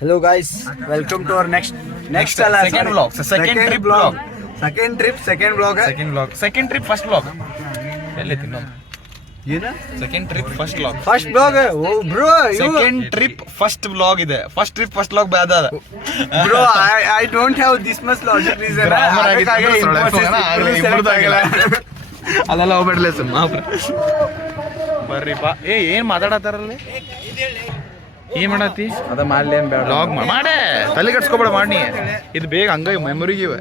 Hello guys, welcome to our next second vlog. So second trip vlog. Second trip, second vlog. Second trip, first vlog. ಎಲ್ಲೈತಿ ಇನ್ನೊಂದು ಏನು? Second trip first vlog. First blog bro. Second trip first vlog ಇದೆ. First trip first vlog ಬ್ಯಾದ ಅದ bro. I don't have this much logic reason. ಅದೆಲ್ಲ ಹೋಗ್ಬೇಡಲೇ ಸುಮ್ಮ ಬರ್ರಿಪ್ಪ. ಏನ್ ಮಾತಾಡತ್ತಾರಲ್ಲಿ? ಏನ್ ಮಾಡತ್ತಿ? ಅದ ಮಾಡ್ಲಿ ಏನ್ ಬೇಡ. ವ್ಲಾಗ್ ಮಾಡೇ ತಲೆ ಕೆಡ್ಸ್ಕೊಬೇಡ ಮಾಡಿ. ಇದು ಬೇಗ ಹಂಗ ಮೆಮೊರಿಗಿವೆ.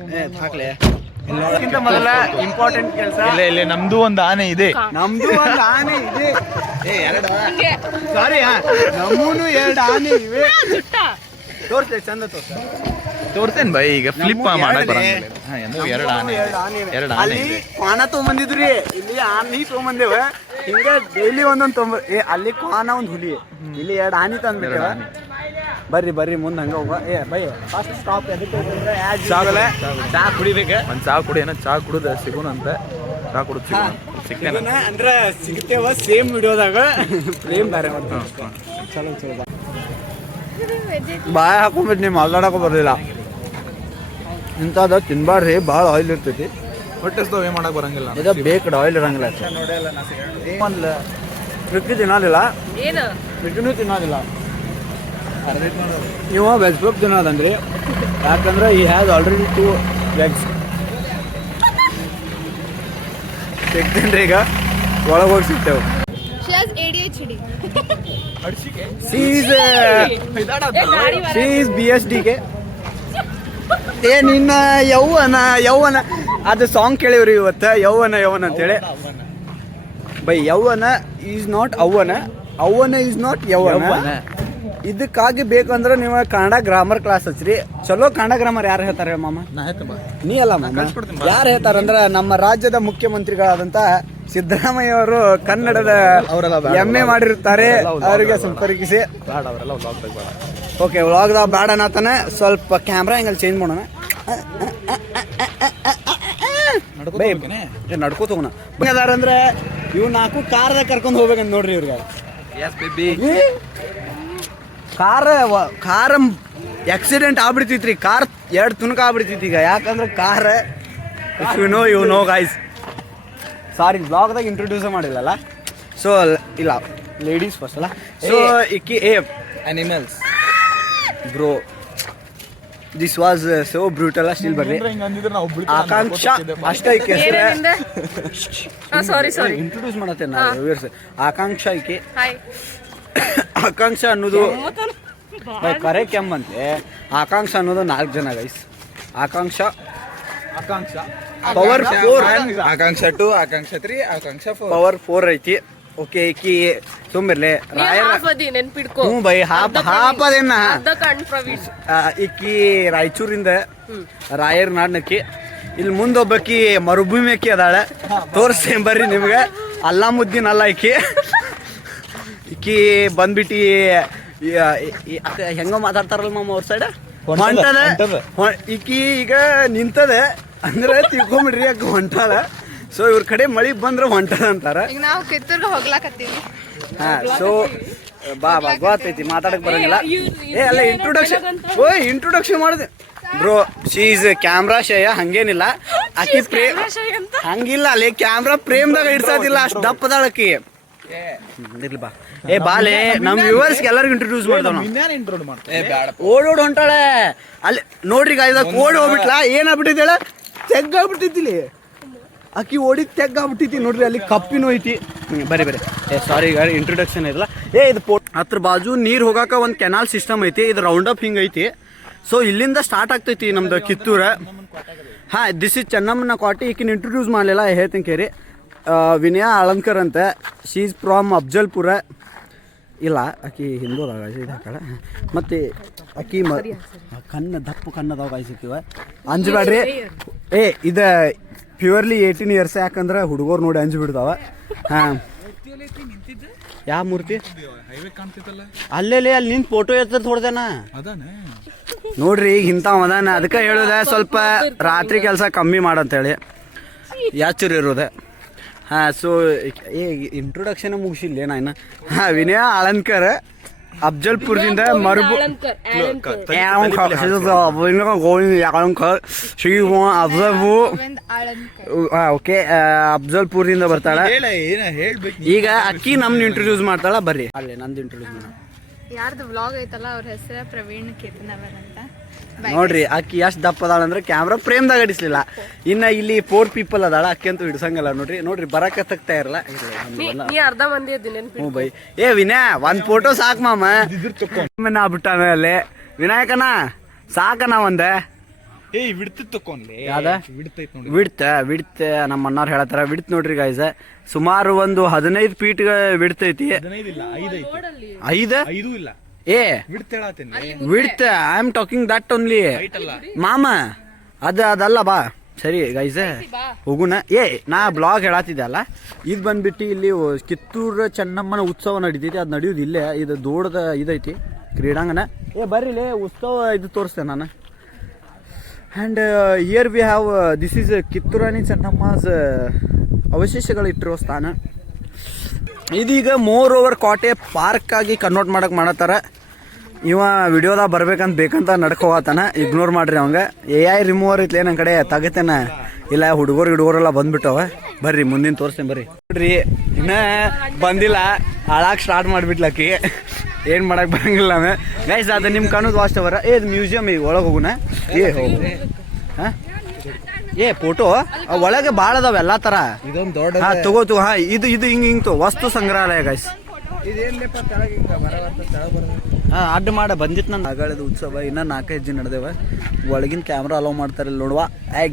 ಎಲ್ಲಕ್ಕಿಂತ ಮೊದಲ ಇಂಪಾರ್ಟೆಂಟ್ ಕೆಲಸ. ಇಲ್ಲ ನಮ್ದು ಒಂದು ಆನೆ ಇದೆ. ನಮ್ದು ಒಂದು ಆನೆ ಇದೆ. ಸಾರಿ, ನಮ್ಮೂನು 2 ಆನೆ ಇವೆ. ತೋರ್ತೆ ಚಂದ ತೋರ್ತೇನೆ ಬೈ. ಈಗ ಫ್ಲಿಪ್ ಮಾಡಕ್ ಎರಡು ಆನೆ ಅಲ್ಲಿ ಕ್ವಾನ ತೊಗೊಂಬಂದಿದ್ರಿ, ಇಲ್ಲಿ ಆನೆ ತೊಗೊಂಬಂದೇವ. ಹಿಂಗ ಡೈಲಿ ಒಂದೊಂದು ಅಲ್ಲಿ ಕ್ವಾನ ಒಂದು ಹುಲಿ, ಇಲ್ಲಿ 2 ಆನೆ ತಂದ್ಬಿಟ್ಟವ. ಬರ್ರಿ ಮುಂದೆ ಹಂಗ ಹೋಗ. ಬೈ ಫಸ್ಟ್ ಸ್ಟಾಪ್ ಎದಕ್ಕೆ? ಚಾ ಕುಡಿಬೇಕ. ಒಂದ್ ಚಾ ಕುಡಿ. ಏನೋ ಚಾ ಕುಡುದ ಸಿಗೋಣ ಅಂತ ಚಾ ಕುಡುದ್ ಸಿಗ್ತೇನೆ ಅಂದ್ರೆ ಸಿಗ್ತೇವ. ಸೇಮ್ ವಿಡಿಯೋದಾಗ ಫ್ರೇಮ್ ಬೇರೆ ಚಲೋ ಬಾಯ್ ಹಾಕೊಂಡ್ಬಿಟ್ಟು ನೀವು ಮಾತಾಡಕೋ ಬರ್ಲಿಲ್ಲ. ಇಂಥದ್ದು ತಿನ್ಬಾರ್ರಿ, ಭಾಳ ಆಯಿಲ್ ಇರ್ತೈತಿ. ಹೊಟ್ಟೆಸ್ದವ್ ಏನ್ ಮಾಡಕ್ ಬರಂಗಿಲ್ಲ. ಇದು ಬೇಕಡ್ ಆಯಿಲ್ ಇರಂಗಿಲ್ಲ. ಮಿಕ್ಕಿ ತಿನ್ನೋದಿಲ್ಲ, ಮಿಕ್ಕಿನೂ ತಿನ್ನೋದಿಲ್ಲ. ನೀವು ವೆಜ್ ಪುಲಾವ್ ತಿನ್ನೋದಂದ್ರಿ, ಯಾಕಂದ್ರೆ ಈ ಹ್ಯಾಸ್ ಆಲ್ರೆಡಿ 2 ವೆಜ್. ಸಿಗ್ತೇನ್ರಿ ಈಗ ಒಳಗೆ ಹೋಗಿ ಸಿಗ್ತೇವೆ. She is BSDK. ನಿನ್ನ ಯೌವನ ಅದು ಸಾಂಗ್ ಕೇಳಿವ್ರಿ ಇವತ್ತು. ಯೌವನ ಅಂತೇಳಿ ಬೈ. ಯೌವನ ಈಸ್ ನಾಟ್ ಅವ್ವನ ಈಸ್ ನಾಟ್ ಯೌವನ. ಇದಕ್ಕಾಗಿ ಬೇಕಂದ್ರೆ ನೀವು ಕನ್ನಡ ಗ್ರಾಮರ್ ಕ್ಲಾಸ್ ಹಚ್ಚ್ರಿ. ಚಲೋ ಕನ್ನಡ ಗ್ರಾಮರ್ ಯಾರು ಹೇಳ್ತಾರೆ ಮಾಮ? ನೀ ಅಲ್ಲ ಮಾಮ. ಯಾರು ಹೇಳ್ತಾರಂದ್ರೆ ನಮ್ಮ ರಾಜ್ಯದ ಮುಖ್ಯಮಂತ್ರಿಗಳಾದಂತ ಸಿದ್ದರಾಮಯ್ಯ ಅವರು ಕನ್ನಡದ MA ಮಾಡಿರ್ತಾರೆ. ಅವರಿಗೆ ಸಂಪರ್ಕಿಸಿ. ಓಕೆ, ವ್ಲಾಗ್ದಾಗ ಬೇಡ ಅನ್ನತಾನೆ. ಸ್ವಲ್ಪ ಕ್ಯಾಮ್ರಾ ಆ್ಯಂಗಲ್ ಚೇಂಜ್ ಮಾಡೋಣ. ನಡ್ಕೋತ ಹೋಗೋಣ. ಅದಾರಂದ್ರೆ ಇವ್ 4 ಕಾರ್ದಾಗ ಕರ್ಕೊಂಡು ಹೋಗ್ಬೇಕಂತ ನೋಡ್ರಿ ಇವ್ರಿಗೆ. ಕಾರ್ ಆಕ್ಸಿಡೆಂಟ್ ಆಗ್ಬಿಡ್ತೈತ್ರಿ. ಕಾರ್ 2 ತುಣುಕ ಆಗ್ಬಿಡ್ತೈತಿ ಈಗ. ಯಾಕಂದ್ರೆ car you know guys. Sorry, ಬ್ಲಾಗ್ದಾಗ ಇಂಟ್ರೊಡ್ಯೂಸ್ ಮಾಡಿಲ್ಲಲ್ಲ. ಸೊ ಇಲ್ಲ, ಲೇಡೀಸ್ ಫಸ್ಟ್ ಅಲ್ಲ. ಸೊ ಇಕ್ಕಿ animals bro, this was so brutal. Still ಬರ್ರಿ. ಆಕಾಂಕ್ಷ ಅಷ್ಟೇ ಈಕೆ ಇಂಟ್ರೊಡ್ಯೂಸ್ ಮಾಡತ್ತೆ ನಾವು. ಆಕಾಂಕ್ಷ ಈಕೆ. ಆಕಾಂಕ್ಷ ಅನ್ನೋದು ಕರೆ ಕೆಮ್ಮಂತೆ. ಆಕಾಂಕ್ಷ ಅನ್ನೋದು 4 ಜನ ಗೈಸ್. ಆಕಾಂಕ್ಷ ಪವರ್ 4, ಆಕಾಂಕ್ಷ 2, ಆಕಾಂಕ್ಷ 3, ಆಕಾಂಕ್ಷ 4. ಪವರ್ 4 ಐತಿ. ಓಕೆ, ಈಕಿ ತುಂಬಿರ್ಲಿ. ಹ್ಞೂ ಬೈ, ಹಾಪದೇನ. ಈಕಿ ರಾಯಚೂರಿಂದ ರಾಯರ್ ನಾಡ್ನಕ್ಕಿ. ಇಲ್ಲಿ ಮುಂದೊಬ್ಬಕಿ ಮರುಭೂಮಿ ಅಕ್ಕಿ ಅದಾಳೆ. ತೋರಿಸ್ತೇನೆ ಬರ್ರಿ ನಿಮ್ಗೆ. ಅಲ್ಲಾಮುದ್ದೀನ್ ಅಲ್ಲ ಈಕಿ. ಈಕಿ ಬಂದ್ಬಿಟ್ಟು ಹೆಂಗ ಮಾತಾಡ್ತಾರಲ್ಲ ಮಾಮ ಅವ್ರ ಸೈಡ್ ಹೊಂಟದ. ಈಕಿ ಈಗ ನಿಂತದ ಅಂದ್ರೆ ತಿಳ್ಕೊಂಬಿಡ್ರಿ, ಯಾಕೆ ಹೊಂಟಾಳ. ಸೊ ಇವ್ರ ಕಡೆ ಮಳಿ ಬಂದ್ರೆ ಹೊಂಟದ ಅಂತಾರ. ಹಾ, ಸೊ ಬಾ ಗೊತ್ತೈತಿ, ಮಾತಾಡಕ್ ಬರಂಗಿಲ್ಲ. ಅಲ್ಲ ಇಂಟ್ರೊಡಕ್ಷನ್ ಮಾಡಿದೆ bro. She is camera shy. ಹಂಗೇನಿಲ್ಲ, ಆಕಿ ಪ್ರೇಮ್ ಹಂಗಿಲ್ಲ. ಅಲ್ಲಿ ಕ್ಯಾಮ್ರಾ ಪ್ರೇಮ್ದಾಗ ಇಡ್ಸೋದಿಲ್ಲ, ಅಷ್ಟು ದಪ್ಪದಾಳಕಿ. ಇರ್ಲಿ ಬಾ. ಬಾಲೆ ನಮ್ ವ್ಯೂವರ್ಸ್ ಎಲ್ಲರಿಗೂ ಇಂಟ್ರೊಡ್ಯೂಸ್ ಮಾಡ್ತಾವ. ಓಡೋಡ್ ಹೊಂಟಾಳೆ ಅಲ್ಲಿ ನೋಡ್ರಿ. ಗಾಯದಾಗ ಓಡಿ ಹೋಗ್ಬಿಟ್ಲಾ. ಏನಾಗ್ಬಿಟ್ಟೈತಿ ಹೇಳ? ತೆಗ್ಗಾಗ್ಬಿಟ್ಟೈತಿ. ಅಕ್ಕಿ ಓಡಿ ತೆಗ್ಗಾಗ್ಬಿಟ್ಟೈತಿ ನೋಡ್ರಿ. ಅಲ್ಲಿ ಕಪ್ಪಿನೂ ಐತಿ. ಬರೀ ಸಾರಿ ಗಾಡಿ ಇಂಟ್ರೊಡಕ್ಷನ್ ಇರಲ್ಲ. ಇದು ಹತ್ರ ಬಾಜು ನೀರು ಹೋಗಾಕ ಒಂದು ಕೆನಾಲ್ ಸಿಸ್ಟಮ್ ಐತಿ. ಇದು ರೌಂಡ್ ಅಪ್ ಹಿಂಗೆ ಐತಿ. ಸೊ ಇಲ್ಲಿಂದ ಸ್ಟಾರ್ಟ್ ಆಗ್ತೈತಿ ನಮ್ದು ಕಿತ್ತೂರ. ಹಾ, ದಿಸ್ ಇಸ್ ಚೆನ್ನಮ್ಮನ ಕ್ವಾಟಿ. ಈಕಿನ ಇಂಟ್ರೊಡ್ಯೂಸ್ ಮಾಡಲಿಲ್ಲ, ಹೇಳ್ತೀನಿ ಕೇರಿ. ವಿನಯ ಅಳಂಕರ್ ಅಂತ. She is from Afzalpur. ಇಲ್ಲ, ಆಕಿ ಹಿಂದೂದಾಗ ಇದು ಹಾಕಳ. ಮತ್ತು ಆಕಿ ದಪ್ಪು ಕಣ್ಣದಾಗ ಆಯ್ಸಿರ್ತೀವ. ಅಂಜಬೇಡ್ರಿ. ಇದು ಪ್ಯೂರ್ಲಿ 18 ಇಯರ್ಸ್. ಯಾಕಂದ್ರೆ ಹುಡುಗರು ನೋಡಿ ಅಂಜು ಹಾಂ. ಯಾವ ಮೂರ್ತಿ? ಅಲ್ಲೇಲಿ ಅಲ್ಲಿ ನಿಂತು ಫೋಟೋ ಎತ್ತ ಹೊಡ್ದೇನ ನೋಡ್ರಿ. ಈಗ ಇಂಥವ್ ಅದಾನ. ಅದಕ್ಕೆ ಹೇಳೋದೆ ಸ್ವಲ್ಪ ರಾತ್ರಿ ಕೆಲಸ ಕಮ್ಮಿ ಮಾಡಂತೇಳಿ ಯಾಚೂರು ಇರೋದೆ. ಹಾಂ, ಸೊ ಇಂಟ್ರೊಡಕ್ಷನ್ ಮುಗಿಸಿಲ್ಲ ನಾನು. ಹಾಂ, ವಿನಯ ಆಳಂಕರ್. ಅಫ್ಜಲ್ಪುರದಿಂದ ಮರುಬು ಓಕೆ ಅಫ್ಜಲ್ಪುರದಿಂದ ಬರ್ತಾಳ. ಈಗ ಅಕ್ಕಿ ನಮ್ನ ಇಂಟ್ರೊಡ್ಯೂಸ್ ಮಾಡ್ತಾಳ, ಬರ್ರಿ ಅಲ್ಲೇ ನಂದು ಇಂಟ್ರೊಡ್ಯೂಸ್ ಮಾಡ. ಯಾರ್ದು ವ್ಲಾಗ್ ಐತಲ್ಲ ಅವ್ರ ಹೆಸರು ಪ್ರವೀಣ್ ಕೇತನವರ್ ಅಂತ. ನೋಡ್ರಿ ಅಕ್ಕಿ ಎಷ್ಟು ದಪ್ಪ ಅದಾಳ ಅಂದ್ರೆ ಕ್ಯಾಮ್ರಾ ಫ್ರೇಮ್ದಾಗ ಅಡಿಸ್ಲಿಲ್ಲ. ಇನ್ನ ಇಲ್ಲಿ 4 ಪೀಪಲ್ ಅದಾಳ, ಅಕ್ಕಿ ಅಂತೂ ಹಿಡ್ಸಂಗಲ್ಲ. ನೋಡ್ರಿ ಬರಕ ತಗ್ತಾ ಇರಲ್ಲ. ಅರ್ಧ ಮಂದಿ ಹ್ಞೂ ಬೈ. ಏ ವಿನಯ ಒಂದ್ ಫೋಟೋ ಸಾಕ್ ಮಾಮ ನಾ ಬಿಟ್ಟಾನ ಅಲ್ಲೇ. ವಿನಾಯಕನ ಸಾಕನ ಒಂದ ವಿಡ್ತ್ ನಮ್ಮ ಅಣ್ಣಾರ್ ಹೇಳತ್ತಾರ. ವಿಡ್ತ್ ನೋಡ್ರಿ ಗಾಯ್ಸ್ ಸುಮಾರು ಒಂದು 15 ಫೀಟ್ ವಿಡ್ತೈತಿ. 5 ಏ width I am talking that only ಮಾಮ. ಅದಲ್ಲ ಬಾ ಸರಿ ಗೈಸ್ ಹೋಗುಣ. ನಾ ಬ್ಲಾಗ್ ಹೇಳತ್ತಿದ್ದೆ ಅಲ್ಲ, ಇದು ಬಂದ್ಬಿಟ್ಟು ಇಲ್ಲಿ ಕಿತ್ತೂರು ಚೆನ್ನಮ್ಮನ ಉತ್ಸವ ನಡೀತೈತಿ. ಅದು ನಡೆಯೋದು ಇಲ್ಲೇ, ಇದು ದೊಡ್ಡದ ಇದೈತಿ ಕ್ರೀಡಾಂಗಣ. ಬರ್ರಿಲೇ ಉತ್ಸವ ಇದು ತೋರಿಸ್ತೇನೆ ನಾನು. And here we have this is Kittur Rani Chennamma's ಅವಶೇಷಗಳು ಇಟ್ಟಿರೋ ಸ್ಥಾನ. ಇದೀಗ ಮೋರ್ ಓವರ್ ಕೋಟೆ ಪಾರ್ಕ್ ಆಗಿ ಕನ್ವರ್ಟ್ ಮಾಡತ್ತಾರ. ಇವ ವಿಡಿಯೋದಾಗ ಬರ್ಬೇಕಂತ ಬೇಕಂತ ನಡ್ಕೋತಾನ, ಇಗ್ನೋರ್ ಮಾಡ್ರಿ ಅವಂಗ. AI ರಿಮೂವರ್ ಐತ್ಲೇ ನನ್ನ ಕಡೆ ತಗತೇನ ಇಲ್ಲ. ಹುಡುಗರೆಲ್ಲ ಬಂದ್ಬಿಟ್ಟವ. ಬರ್ರಿ ಮುಂದಿನ ತೋರಿಸ್ತೇನೆ ಬರ್ರಿ. ನೋಡ್ರಿ ಇನ್ನ ಬಂದಿಲ್ಲ, ಹಾಳಾಗಿ ಸ್ಟಾರ್ಟ್ ಮಾಡಿಬಿಟ್ಲಕ್ಕಿ. ಏನು ಮಾಡಕ್ ಬರಂಗಿಲ್ಲ ನಾವೇ ಗೈಸ್. ಅದು ನಿಮ್ಮ ಕಾಣೋದು ವಾಸ್ಟ್ ಅವರ. ಇದು ಮ್ಯೂಸಿಯಂ ಈಗ ಒಳಗೆ ಹೋಗುಣ. ಹೋಗು ಹಾಂ ಫೋಟೋ ಒಳಗೆ ಭಾಳ ಅದಾವ ಎಲ್ಲ ಥರ. ಇದೊಂದು ದೊಡ್ಡ ತಗೋತು. ಇದು ಹಿಂಗೆ ವಸ್ತು ಸಂಗ್ರಹಾಲಯ ಗೈಸ್. ಅಡ್ಡ ಮಾಡ ಬಂದಿತ್ತು ನನ್ನ ಆಗಳದ ಉತ್ಸವ. ಇನ್ನ 4 ಹೆಜ್ಜೆ ನಡೆದೇವ. ಒಳಗಿನ ಕ್ಯಾಮ್ರಾ ಅಲೋ ಮಾಡ್ತಾರೆ ನೋಡುವ.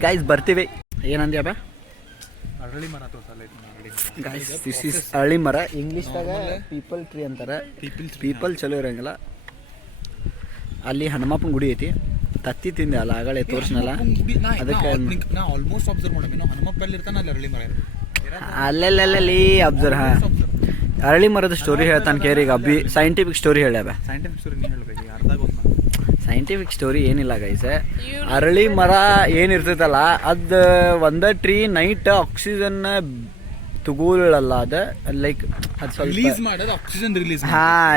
ಗೈಸ್ ಬರ್ತೀವಿ. ಏನಂದ್ಯಪ್ಪ? ಗೈಸ್ ದಿಸ್ ಇಸ್ ಅರಳಿ ಮರ. ಇಂಗ್ಲೀಷ್ದಾಗ ಪೀಪಲ್ ಟ್ರೀ ಅಂತಾರೆ. ಪೀಪಲ್ ಚಲೋ ಇರಂಗಿಲ್ಲ. ಅಲ್ಲಿ ಹನುಮಪ್ಪನ ಗುಡಿ ಐತಿ. ತತ್ತಿ ತಿಂದೆ ಅಲ್ಲ ಆಗಳೇ ತೋರ್ಸ್ನಲ್ಲ, ಅದಕ್ಕೆ ಆಲ್ಮೋಸ್ಟ್ ಅಬ್ಸರ್ವ್ ಮಾಡಿ ಹನುಮಪ್ಪ ಇರ್ತಾನ ಅಲ್ಲಿ ಅರಳಿ ಮರ ಅಲ್ಲೆಲ್ಲಿ ಅಬ್ಸರ್ವ್. ಅರಳಿ ಮರದ ಸ್ಟೋರಿ ಹೇಳ್ತಾನೆ ಕೇರಿ. ಈಗ ಸೈಂಟಿಫಿಕ್ ಸ್ಟೋರಿ ಹೇಳ್ಯಾವ. ಸೈಂಟಿಫಿಕ್ ಸ್ಟೋರಿ ಏನಿಲ್ಲ ಗೈಸ್. ಅರಳಿ ಮರ ಏನಿರ್ತೈತಲ್ಲ ಅದು ಒಂದ ಟ್ರೀ ನೈಟ್ ಆಕ್ಸಿಜನ್ ತಗೋಳಲ್ಲ. ಅದ ಲೈಕ್ ಅದು ಸ್ವಲ್ಪ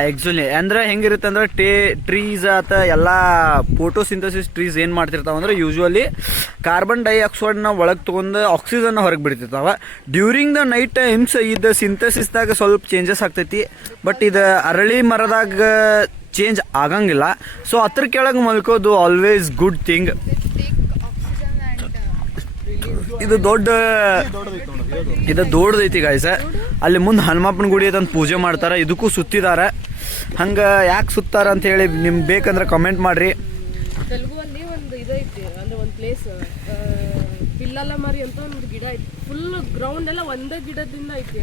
ಆಕ್ಚುಲಿ ಅಂದ್ರೆ ಹೆಂಗಿರುತ್ತೆ ಅಂದ್ರೆ ಟ್ರೀಸ್ ಆತ ಎಲ್ಲ ಫೋಟೋಸಿಂಥಸಿಸ್ ಟ್ರೀಸ್ ಏನ್ ಮಾಡ್ತಿರ್ತಾವ ಅಂದ್ರೆ ಯೂಶುವಲಿ ಕಾರ್ಬನ್ ಡೈಆಕ್ಸೈಡ್ ನ ಒಳಗೆ ತಗೊಂಡು ಆಕ್ಸಿಜನ್ ಹೊರಗೆ ಬಿಡ್ತಿರ್ತಾವ. ಡ್ಯೂರಿಂಗ್ ದ ನೈಟ್ ಟೈಮ್ಸ್ ಇದು ಸಿಂಥಸಿಸ್ದಾಗ ಸ್ವಲ್ಪ ಚೇಂಜಸ್ ಆಗ್ತೈತಿ. ಬಟ್ ಇದು ಅರಳಿ ಮರದಾಗ ಚೇಂಜ್ ಆಗಂಗಿಲ್ಲ. ಸೊ ಅದ್ರ ಕೆಳಗೆ ಮಲ್ಕೋದು ಆಲ್ವೇಸ್ ಗುಡ್ ಥಿಂಗ್. ಇದು ದೊಡ್ಡದೈತಿ ಗಾಯ್ಸ. ಅಲ್ಲಿ ಮುಂದೆ ಹನುಮಪ್ಪನ ಗುಡಿ ಅಂತ ಪೂಜೆ ಮಾಡ್ತಾರ. ಇದಕ್ಕೂ ಸುತ್ತಿದಾರ. ಹಂಗ ಯಾಕೆ ಸುತ್ತಾರ ಅಂತ ಹೇಳಿ ನಿಮ್ಗೆ ಬೇಕಂದ್ರೆ ಕಮೆಂಟ್ ಮಾಡ್ರಿ. ತೆಲುಗುವಲ್ಲಿ ಒಂದು ಇದೈತಿ ಅಂದ್ರೆ ಒಂದು ಪ್ಲೇಸ್ ಪಿಲ್ಲಲ ಮರಿ ಅಂತ ಒಂದು ಗಿಡ ಐತಿ. ಫುಲ್ ಗ್ರೌಂಡ್ ಎಲ್ಲ ಒಂದೇ ಗಿಡದಿಂದ ಐತಿ.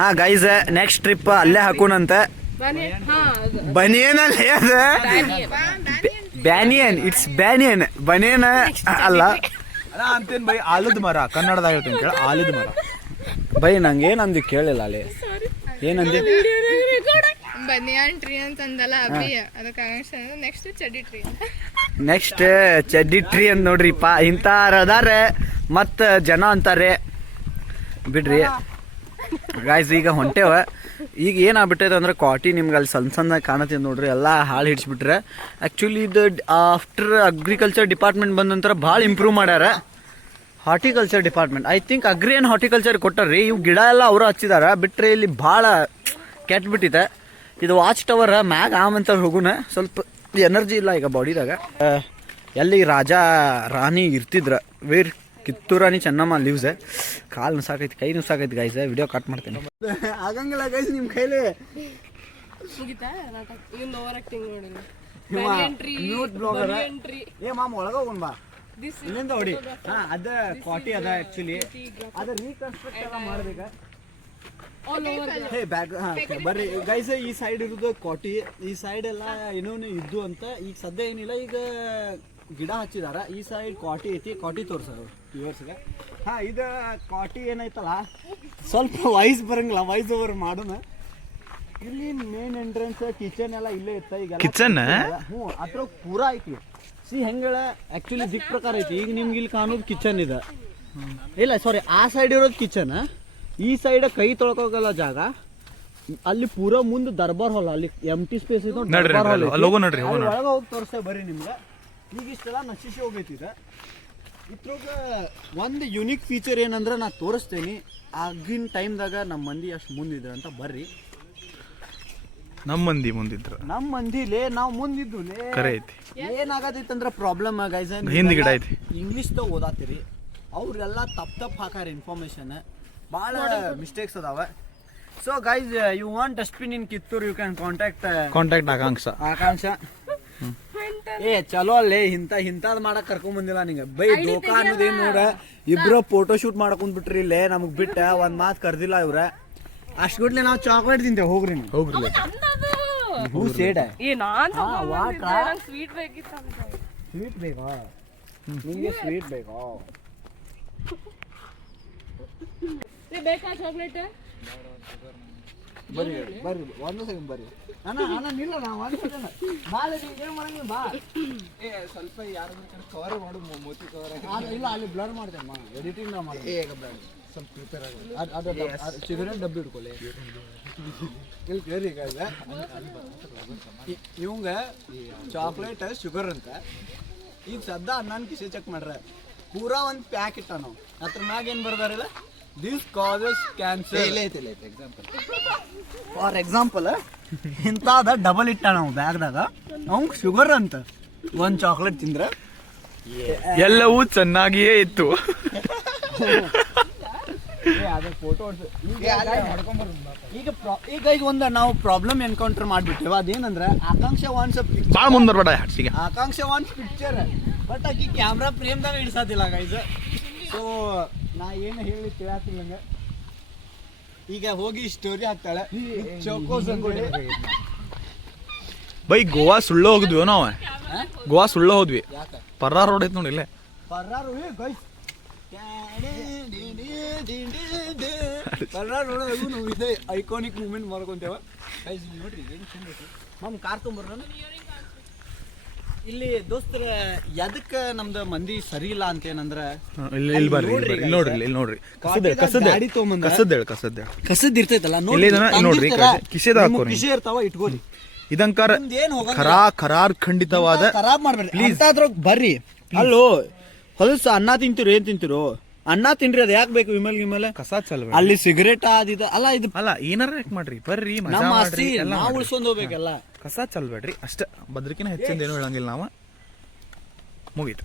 ಹಾ ಗೈಸ್ ನೆಕ್ಸ್ಟ್ ಟ್ರಿಪ್ ಅಲ್ಲೇ ಹಾಕೋಣಂತ. Baniyan banyan it's banyan baniyan ಅಲ್ಲ ಅಂತೇನ್ ಬೈ. ಆಲದ ಮರ ಕನ್ನಡದಾಗ ಹೇಳ್ತೀನಿ ಕೇಳ. ಆಲದ ಮರ ಬೈ ನಂಗೆ ಏನಂದಿ ಕೇಳಿಲ್ಲ ಅಲ್ಲಿ. ಏನಂದಿ? ಬನಿಯಾನ್ ಟ್ರೀ ಅಂತಂದಲ್ಲ ಅಭಿ. ಅದಕ್ಕೆ ನೆಕ್ಸ್ಟ್ ಚಡ್ಡಿ ಟ್ರೀ. ನೆಕ್ಸ್ಟ್ ಚಡ್ಡಿ ಟ್ರೀ ಅಂತ ನೋಡ್ರಿಪ್ಪ. ಇಂಥವ್ರು ಅದಾರೆ ಮತ್ತು ಜನ ಅಂತಾರೆ ಬಿಡ್ರಿ ಗಾಯ್ಸ್. ಈಗ ಹೊಂಟೇವ. ಈಗ ಏನಾಗ್ಬಿಟ್ಟೈತೆ ಅಂದ್ರೆ ಕಾಟಿ ನಿಮ್ಗೆ ಅಲ್ಲಿ ಸಣ್ಣ ಕಾಣತ್ತೀವಿ ನೋಡ್ರಿ. ಎಲ್ಲ ಹಾಳು ಹಿಡಿಸ್ಬಿಟ್ರೆ. ಆ್ಯಕ್ಚುಲಿ ಇದು ಆಫ್ಟರ್ ಅಗ್ರಿಕಲ್ಚರ್ ಡಿಪಾರ್ಟ್ಮೆಂಟ್ ಬಂದ ನಂತರ ಭಾಳ ಇಂಪ್ರೂವ್ ಮಾಡ್ಯಾರ. Horticulture department I think agri and horticulture ಕೊಟ್ಟಾರ್ರಿ. ಇವು ಗಿಡ ಎಲ್ಲ ಅವರು ಹಚ್ಚಿದಾರ. ಬಿಟ್ಟರೆ ಇಲ್ಲಿ ಭಾಳ ಕೆಟ್ಬಿಟ್ಟಿದೆ. ಇದು ವಾಚ್ ಟವರ್ ಮ್ಯಾಗ ಆಮಂತ ಹೋಗುನ. ಸ್ವಲ್ಪ ಎನರ್ಜಿ ಇಲ್ಲ ಈಗ ಬಾಡಿದಾಗ. ಎಲ್ಲಿ ರಾಜ ರಾಣಿ ಇರ್ತಿದ್ರ ವೇರ್ ಕಿತ್ತೂರಾಣಿ ಚೆನ್ನಮ್ಮ ಲಿವ್ಸ್. ಕಾಲು ನುಸಾಕೈತಿ, ಕೈ ನುಸಾಕೈತಿ ಗೈಸ್. ವಿಡಿಯೋ ಕಟ್ ಮಾಡ್ತೇನೆ. ಆಗಂಗಿಲ್ಲ ಗೈಸ್ ನಿಮ್ಮ ಕೈಲಿ. ಏ ಮಾಮ ಒಳಗ ಹೋಗೋಣ ಬಾ. ಇಲ್ಲಿಂದ ಹೊಡಿ. ಅದ ಕಾಟಿ ಅದ ಆಕ್ಚುಲಿ. ಅದ ರೀಕನ್ಸ್ಟ್ರಕ್ಟ್ ಎಲ್ಲ ಮಾಡ್ಬೇಕ. ಬರ್ರಿ ಗೈಸ್. ಈ ಸೈಡ್ ಇರೋದು ಕಾಟಿ. ಈ ಸೈಡ್ ಎಲ್ಲ ಏನೋನು ಇದ್ದು ಅಂತ. ಈಗ ಸದ್ಯ ಏನಿಲ್ಲ. ಈಗ ಗಿಡ ಹಚ್ಚಿದಾರ. ಈ ಸೈಡ್ ಕಾಟಿ ಐತಿ. ಕಾಟಿ ತೋರ್ಸೋದು ವ್ಯೂವರ್ಸ್ಗೆ. ಇದು ಕಾಟಿ ಏನೈತಲ್ಲ ಸ್ವಲ್ಪ ವಾಯ್ಸ್ ಬರಂಗಿಲ್ಲ. ವಾಯ್ಸ್ ಓವರ್ ಮಾಡೋಣ. ಇಲ್ಲಿ ಮೇನ್ ಎಂಟ್ರೆನ್ಸ್ ಕಿಚನ್ ಎಲ್ಲ ಇಲ್ಲೇ ಇತ್ತ. ಈಗ ಕಿಚನ್ ಅದ್ರ ಪೂರಾ ಐತಿ. ಹೆಂಗಳ ಆಕ್ಚುಲಿ ದಿಕ್ ಪ್ರಕಾರ ಐತಿ. ಈಗ ನಿಮ್ಗೆ ಇಲ್ಲಿ ಕಾಣೋದು ಕಿಚನ್ ಇದೆ. ಇಲ್ಲ ಸಾರಿ, ಆ ಸೈಡ್ ಇರೋದು ಕಿಚನ್. ಈ ಸೈಡ್ ಕೈ ತೊಳ್ಕೋಗಲ್ಲ ಜಾಗ. ಅಲ್ಲಿ ಪೂರಾ ಮುಂದೆ ದರ್ಬಾರ್ ಹಾಲ್ ಅಲ್ಲಿ ಎಂಟಿ ಸ್ಪೇಸ್ ಇದೆ ನಡ್ರಿ ದರ್ಬಾರ್ ಹಾಲ್ ಅಲ್ಲಿ ಹೋಗೋ ನಡ್ರಿ ಹೋಗೋ ಒಳಗೆ ಹೋಗಿ ತೋರಿಸ್ತೇವೆ ಬರ್ರಿ ನಿಮ್ಗೆ. ಈಗ ಇಷ್ಟೆಲ್ಲ ನಶಿಸಿ ಹೋಗೈತಿ ಇದು. ಇದ್ರಾಗ ಒಂದು ಯುನಿಕ್ ಫೀಚರ್ ಏನಂದ್ರೆ ನಾ ತೋರಿಸ್ತೇನೆ. ಆಗಿನ ಟೈಮ್ದಾಗ ನಮ್ಮ ಮಂದಿ ಅಷ್ಟು ಮುಂದಿದ್ರು ಅಂತ ಬರ್ರಿ. ನಮ್ಮ ಮಂದಿ ಮುಂದಿದ್ರು, ನಮ್ಮ ಮಂದಿಲೇ ನಾವು ಮುಂದಿದ್ದುಲೇ ಕರೆ ಐತಿ. ಏನಾಗತೈತಿ ಅಂದ್ರೆ ಪ್ರಾಬ್ಲಮ್ ಗೈಸ್, ಹಿಂದ್ ಗಿಡ ಐತಿ. ಇಂಗ್ಲೀಷ್ದಾಗ ಓದಾತಿರಿ, ಅವ್ರೆಲ್ಲ ತಪ್ಪು ಹಾಕಾರ ಇನ್ಫಾರ್ಮೇಶನ್, ಭಾಳ ಮಿಸ್ಟೇಕ್ಸ್ ಅದಾವ. So guys, you want dustbin in Kittur, you can contact Akanksha. ಏ ಚಲೋ ಅಲ್ಲೇ ಇಂಥದ್ ಮಾಡಕ್ ಕರ್ಕೊಂಡ್ ಬಂದಿಲ್ಲ ನಿಂಗೆ ಬೈ ದೋಖಾ ಅನ್ನೋದೇನ್ ನೋಡ. ಇಬ್ರು ಫೋಟೋ ಶೂಟ್ ಮಾಡಕ್ ಕುಂದ್ಬಿಟ್ರಿ ಇಲ್ಲೇ, ನಮಗ್ ಬಿಟ್ಟ ಒಂದ್ ಮಾತು ಕರ್ದಿಲ್ಲ ಇವ್ರ. ಅಷ್ಟ್ಗುಟ್ಲೆ ನಾವು ಚಾಕ್ಲೇಟ್ ತಿಂತೇವೆ, ಹೋಗ್ರಿ ನೀವು ಹೋಗ್ರಿ. ಹೂ ಸೇಡ ಸ್ವೀಟ್ ಬೇಕಿತ್ತು ಅಂತ. ಸ್ವೀಟ್ ಬೇಕಾ ನಿಂಗೆ? ಸ್ವೀಟ್ ಬೇಕಾ? ಬೇಕಾ ಚಾಕ್ಲೇಟ್? ಬರ್ರಿ ಬರ್ರಿ, ಒಂದು ಸೆಕೆಂಡ್ ಬರ್ರಿ. ಅಣ್ಣ ನಿಲ್ಲ, ನಾ ಒಂದು ಸೆಕೆಂಡ್ ಬಾಳೆ, ನೀವು ಏನು ಮಾಡಂಗಿಲ್ಲ ಬಾ. ಸ್ವಲ್ಪ ಯಾರು ಕವರ್ ಮಾಡು, ಮೋತಿ ಕವರ್ ಇಲ್ಲ, ಅಲ್ಲಿ ಬ್ಲರ್ ಮಾಡ್ತೇಮ್ಮ, ಎಡಿಟಿಂಗ್ ನಾವು ಮಾಡಿ ಸ್ವಲ್ಪ ಪ್ರಿಪೇರ್ ಆಗಿ ಅದು ಸಿಗರೇಟ್ ಡಬ್ಬಿ ಹಿಡ್ಕೊಳ್ಳಿ. ಇಲ್ಲಿ ಕೇಳಿ ಈಗ ಇವಂಗ ಚಾಕ್ಲೇಟ್ ಶುಗರ್ ಅಂತ. ಈಗ ಸದ್ದ ನಾನು ಕಿಸೆ ಚೆಕ್ ಮಾಡ್ರೆ ಪೂರಾ ಒಂದು ಪ್ಯಾಕ್ ಇಟ್ಟ ನಾವು. ಅದ್ರ ಮ್ಯಾಗ ಏನು ಬರ್ದಾರಿಲ್ಲ, this causes cancer. For example ಇಂಥದ ಡಬಲ್ ಇಟ್ಟ ನಾವು ಬ್ಯಾಗ್ದಾಗ, ಅವ್ಗೆ ಶುಗರ್ ಅಂತ. ಒಂದು ಚಾಕ್ಲೇಟ್ ತಿಂದ್ರೆ ಎಲ್ಲವೂ ಚೆನ್ನಾಗಿಯೇ ಇತ್ತು. ಈಗ ಒಂದು ನಾವು ಪ್ರಾಬ್ಲಮ್ ಎನ್ಕೌಂಟರ್ ಮಾಡ್ಬಿಟ್ಟೇವ. ಅದೇನಂದ್ರೆ ಆಕಾಂಕ್ಷ ವಾನ್ಸ್ ಭಾಳ ಮುಂದರ್ಬೇಡ ಹಟ್ಸಿಗೆ. ಆಕಾಂಕ್ಷ ವಾನ್ಸ್ ಪಿಕ್ಚರ್, ಬಟ್ ಆಕಿ ಕ್ಯಾಮ್ರಾ ಫ್ರೇಮ್ದಾಗ ಇಡ್ಸಾತಿಲ್ಲ ಗೈಸ್. ಸೊ ನಾ ಏನು ಹೇಳಿ ತಿಳಿಯಾತಿಲ್ಲ. ಈಗ ಹೋಗಿ ಸ್ಟೋರಿ ಹಾಕ್ತಾಳೆ ಚೋಕೋಸ್ ಅನ್ಕೊಳ್ಳಿ. ಬೈ ಗೋವಾ ಸುಳ್ಳು ಹೋಗಿದ್ವಿ ನಾವು. ಗೋವಾ ಸುಳ್ಳು ಹೋದ್ವಿ. ಯಾಕೆ ಪರ್ರಾ ರೋಡ್ ಐತಿ ನೋಡಿ ಇಲ್ಲೇ. ಪರ್ರಾರು ಗೈಸ್, ಪರ್ರಾರು ನೋಡೋದು ನಾವು ಇದೆ ಐಕಾನಿಕ್ ಮೂಮೆಂಟ್ ಮಾಡ್ಕೊಂತೇವ ಗೈಸ್. ನೋಡ್ರಿ ಏನು ಚಂದ ಐತಿ. ಮಾಮ್ ಕಾರ್ ತೊಂಬರ್ರ ಇಲ್ಲಿ ದೋಸ್ತರ. ಎದಕ್ಕೆ ನಮ್ದು ಮಂದಿ ಸರಿ ಇಲ್ಲ ಅಂತ ಏನಂದ್ರೆ, ಇಲ್ಲಿ ಬರ್ರಿ, ಇಲ್ಲಿ ನೋಡ್ರಿ ಕಸದ್ ಇರ್ತೈತಲ್ಲ ನೋಡ್ರಿ, ಕಿಸೆ ಇರ್ತಾವ, ಇಟ್ಕೋರಿ. ಇದಂಕಾರ ಖರಾರ್ ಖಂಡಿತವಾದ ಖರಾಬ್ ಮಾಡ್ಬೇಡ್ರಿ ಪ್ಲೀಸ್. ಅದ್ರಾಗ ಬರ್ರಿ. ಅಲ್ಲೋ ಹೊಲಸ ಅನ್ನ ತಿಂತಿರೋ, ಏನ್ ತಿಂತಿರೋ ಅನ್ನ ತಿನ್ರಿ, ಅದ್ ಯಾಕೆ ಬೇಕು ವಿಮಲ್ ಕಸ ಚಲ್ಬೇಡ್ರಿ. ಅಲ್ಲಿ ಸಿಗರೇಟ್ ಅದಿದ ಅಲ್ಲ, ಇದು ಅಲ್ಲ ಏನಾರ ಯಾಕೆ ಮಾಡ್ರಿ, ಬರ್ರಿ ನಮ್ಮ ಆಸ್ತಿ ನಾವು ಉಳ್ಸ್ಕೊಂಡ್ ಹೋಗ್ಬೇಕಲ್ಲ. ಕಸ ಚಲ್ಬೇಡ್ರಿ ಅಷ್ಟ, ಬದ್ರಿಕಿನ ಹೆಚ್ಚಿಂದ ಏನು ಹೇಳಂಗಿಲ್ಲ ನಾವು. ಮುಗೀತು,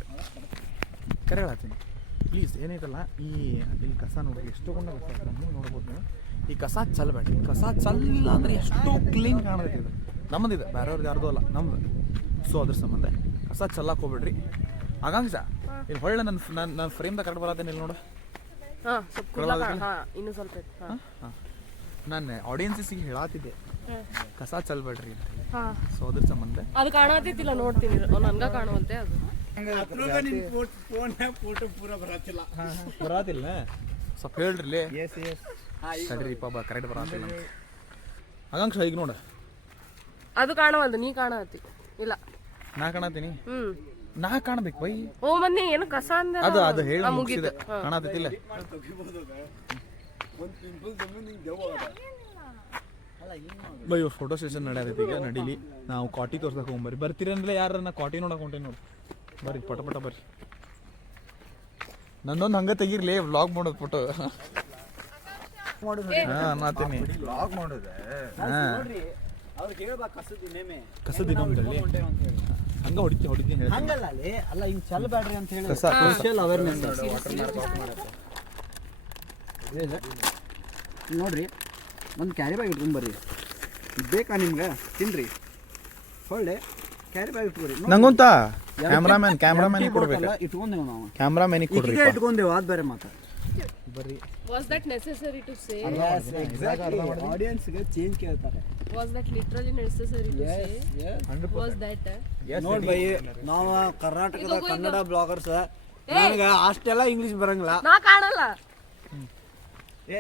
ಕರೆ ಹೇಳ್ತೀನಿ ಪ್ಲೀಸ್. ಏನೈತಲ್ಲ ಈ ಇಲ್ಲಿ ಕಸ ನೋಡ್ರಿ, ಎಷ್ಟು ನೋಡ್ಬೋದು ನೀವು. ಈ ಕಸ ಚಲ್ಬೇಡ್ರಿ. ಕಸ ಚಲ್ಲಿಲ್ಲ ಅಂದ್ರೆ ಎಷ್ಟು ಕ್ಲೀನ್ ಕಾಣತೈತಿ. ಇದು ನಮ್ಮದಿದೆ, ಬೇರೆಯವ್ರದ್ದು ಯಾರ್ದು ಅಲ್ಲ, ನಮ್ದು. ಸೊ ಅದ್ರ ಸಂಬಂಧ ಕಸ ಚಲ್ಲಕ್ಕೆ ಹೋಗ್ಬೇಡ್ರಿ. ಆಕಾಂಕ್ಷ ಇಲ್ಲಿ ಹೊಳ್ಳೆ ನನ್ನ ಫ್ರೇಮ್ದಾಗ ಕರೆಕ್ಟ್ ಬರತ್ತೇನೆ ಇಲ್ಲಿ ನೋಡು. ಇನ್ನು ಸ್ವಲ್ಪ ನಾನು ಆಡಿಯನ್ಸಿಗೆ ಹೇಳತ್ತಿದ್ದೆ ಕಸ ಚಲ್ಬೇಡ್ರಿ ಅಂತ. ಸೊ ಅದ್ರ ಸಂಬಂಧ ಅದು ಕಾಣತಿಲ್ಲ, ನೋಡ್ತೀನಿ ನನ್ಗ ಕಾಣುವಂತೆ. ಅದು ಫೋಟೋ ಪೂರ ಬರತ್ತಿಲ್ಲ. ಬರತ್ತಿಲ್ಲ, ಸ್ವಲ್ಪ ಹೇಳ್ರಿ. ಸರಿಪ್ಪ ಕರೆಕ್ಟ್ ಬರತ್ತಿಲ್ಲ. ಆಕಾಂಕ್ಷ ಈಗ ನೋಡ, ಅದು ಕಾಣವಲ್ದು, ನೀ ಕಾಣತಿ ಇಲ್ಲ. ನಾ ಕಾಣತೀನಿ, ನಾ ಕಾಣಬೇಕು ಬೈ. ಓ ಮನ್ನಿ ಏನು ಕಸ ಅಂದ ಅದು ಹೇಳಿ ಮುಗಿಸಿದೆ, ಕಾಣತಿಲ್ಲ. ಬೈ ಫೋಟೋ ಸೆಷನ್ ನಡೆಯತೈತಿ ಈಗ, ನಡೀಲಿ. ನಾವು ಕಾಟಿ ತೋರ್ಸಕ್ ಹೋಗ್ಬರ್ರಿ. ಬರ್ತೀರಂದ್ರೆ ಯಾರ ನಾ ಕಾಟಿ ನೋಡಕ್ ಹೊಂಟೇನಿ ನೋಡಿ. ಬರ್ರಿ ಪಟ ಬರ್ರಿ. ನನ್ನೊಂದು ಹಂಗ ತೆಗಿರ್ಲಿ, ವ್ಲಾಗ್ ಮಾಡೋದು ಫೋಟೋ. ನಾತೀನಿ ಕಸದ ಇನ್ನೊಂದಲ್ಲಿ ಹಂಗ ಹೊಡಿತೀನಿ ಹಂಗಲ್ಲ ಅಲ್ಲ, ಹಿಂಗ್ ಚಲ್ ಬ್ಯಾಡ್ರಿ ಅಂತ ಹೇಳಿ ನೋಡ್ರಿ. ಒಂದು ಕ್ಯಾರಿ ಬ್ಯಾಗ್ ಇಟ್ಕೊಂಡ್ ಬರ್ರಿ, ಬೇಕಾ ನಿಮ್ಗೆ ತಿನ್ರಿ. ಒಳ್ಳೆ ಕ್ಯಾರಿ ಬ್ಯಾಗ್ ಇಟ್ಕೊರಿ. ನಂಗೊಂತ ಕ್ಯಾಮ್ರಾಮನ್ ಕೊಡ್ಬೇಕು. ಇಟ್ಕೊಂಡೇವ್ ನಾವು, ಕ್ಯಾಮ್ರಾಮನ್ ಕೊಡ್ರಿ. ಇಟ್ಕೊಂಡೇವ್, ಅದ್ ಬೇರೆ ಮಾತಾ. ಬರ್ರಿ. Was that necessary to say? Yes, exactly. Audience ಗೆ ಚೇಂಜ್ ಕೇಳ್ತಾರೆ. Was that literally necessary to say? Yes. Was that? ನೋಡ್ ಬೈ, ನಾವು ಕರ್ನಾಟಕದ ಕನ್ನಡ ಬ್ಲಾಗರ್ಸ್, ನನಗೆ ಅಷ್ಟೆಲ್ಲ ಇಂಗ್ಲಿಷ್ ಬರಂಗಿಲ್ಲ. ನಾ ಕಾಣಲ್ಲ.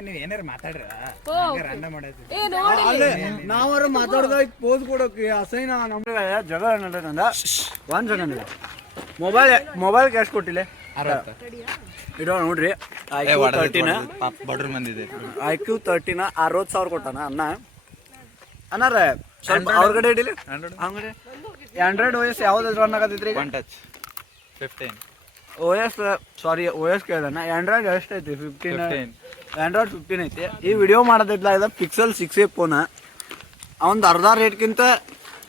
ನೀವು ಏನಾರ ಮಾತಾಡ್ರ ನಾವಾರ ಮಾತಾಡ್ದಾಗ ಪೋಸ್ ಕೊಡೋಕೆ ಅಸೈನ ನಮ್ಗೆ ಜಗಳ ನಡೆದ. ಒಂದ್ ಸೆಕೆಂಡ್, ಮೊಬೈಲ್ ಕ್ಯಾಶ್ ಕೊಟ್ಟಿಲ್ಲ ಇಡೋ ನೋಡ್ರಿ. IQ 13 60,000 ಕೊಟ್ಟಾನ ಅನ್ನ. ಅನ್ನಾರ ಸ್ವಲ್ಪ ಅವ್ರಗಡೆ ಹಿಡಿಲಿ ಹಂಗಡೆ ಆಂಡ್ರಾಯ್ಡ್ OS ಯಾವ್ದು ರನ್ ಆಗತೈತ್ರಿ ಈಗ? 15 OS ಸಾರಿ OS ಕೇಳ್ದಾನ ಆಂಡ್ರಾಯ್ಡ್ ಎಷ್ಟೈತಿ 15 ಆಂಡ್ರಾಯ್ಡ್ 15 ಐತಿ. ಈ ವಿಡಿಯೋ ಮಾಡೋದಿಲ್ಲ ಇದು Pixel 6a ಫೋನ್. ಅವಂದು ಅರ್ಧ ರೇಟ್ಗಿಂತ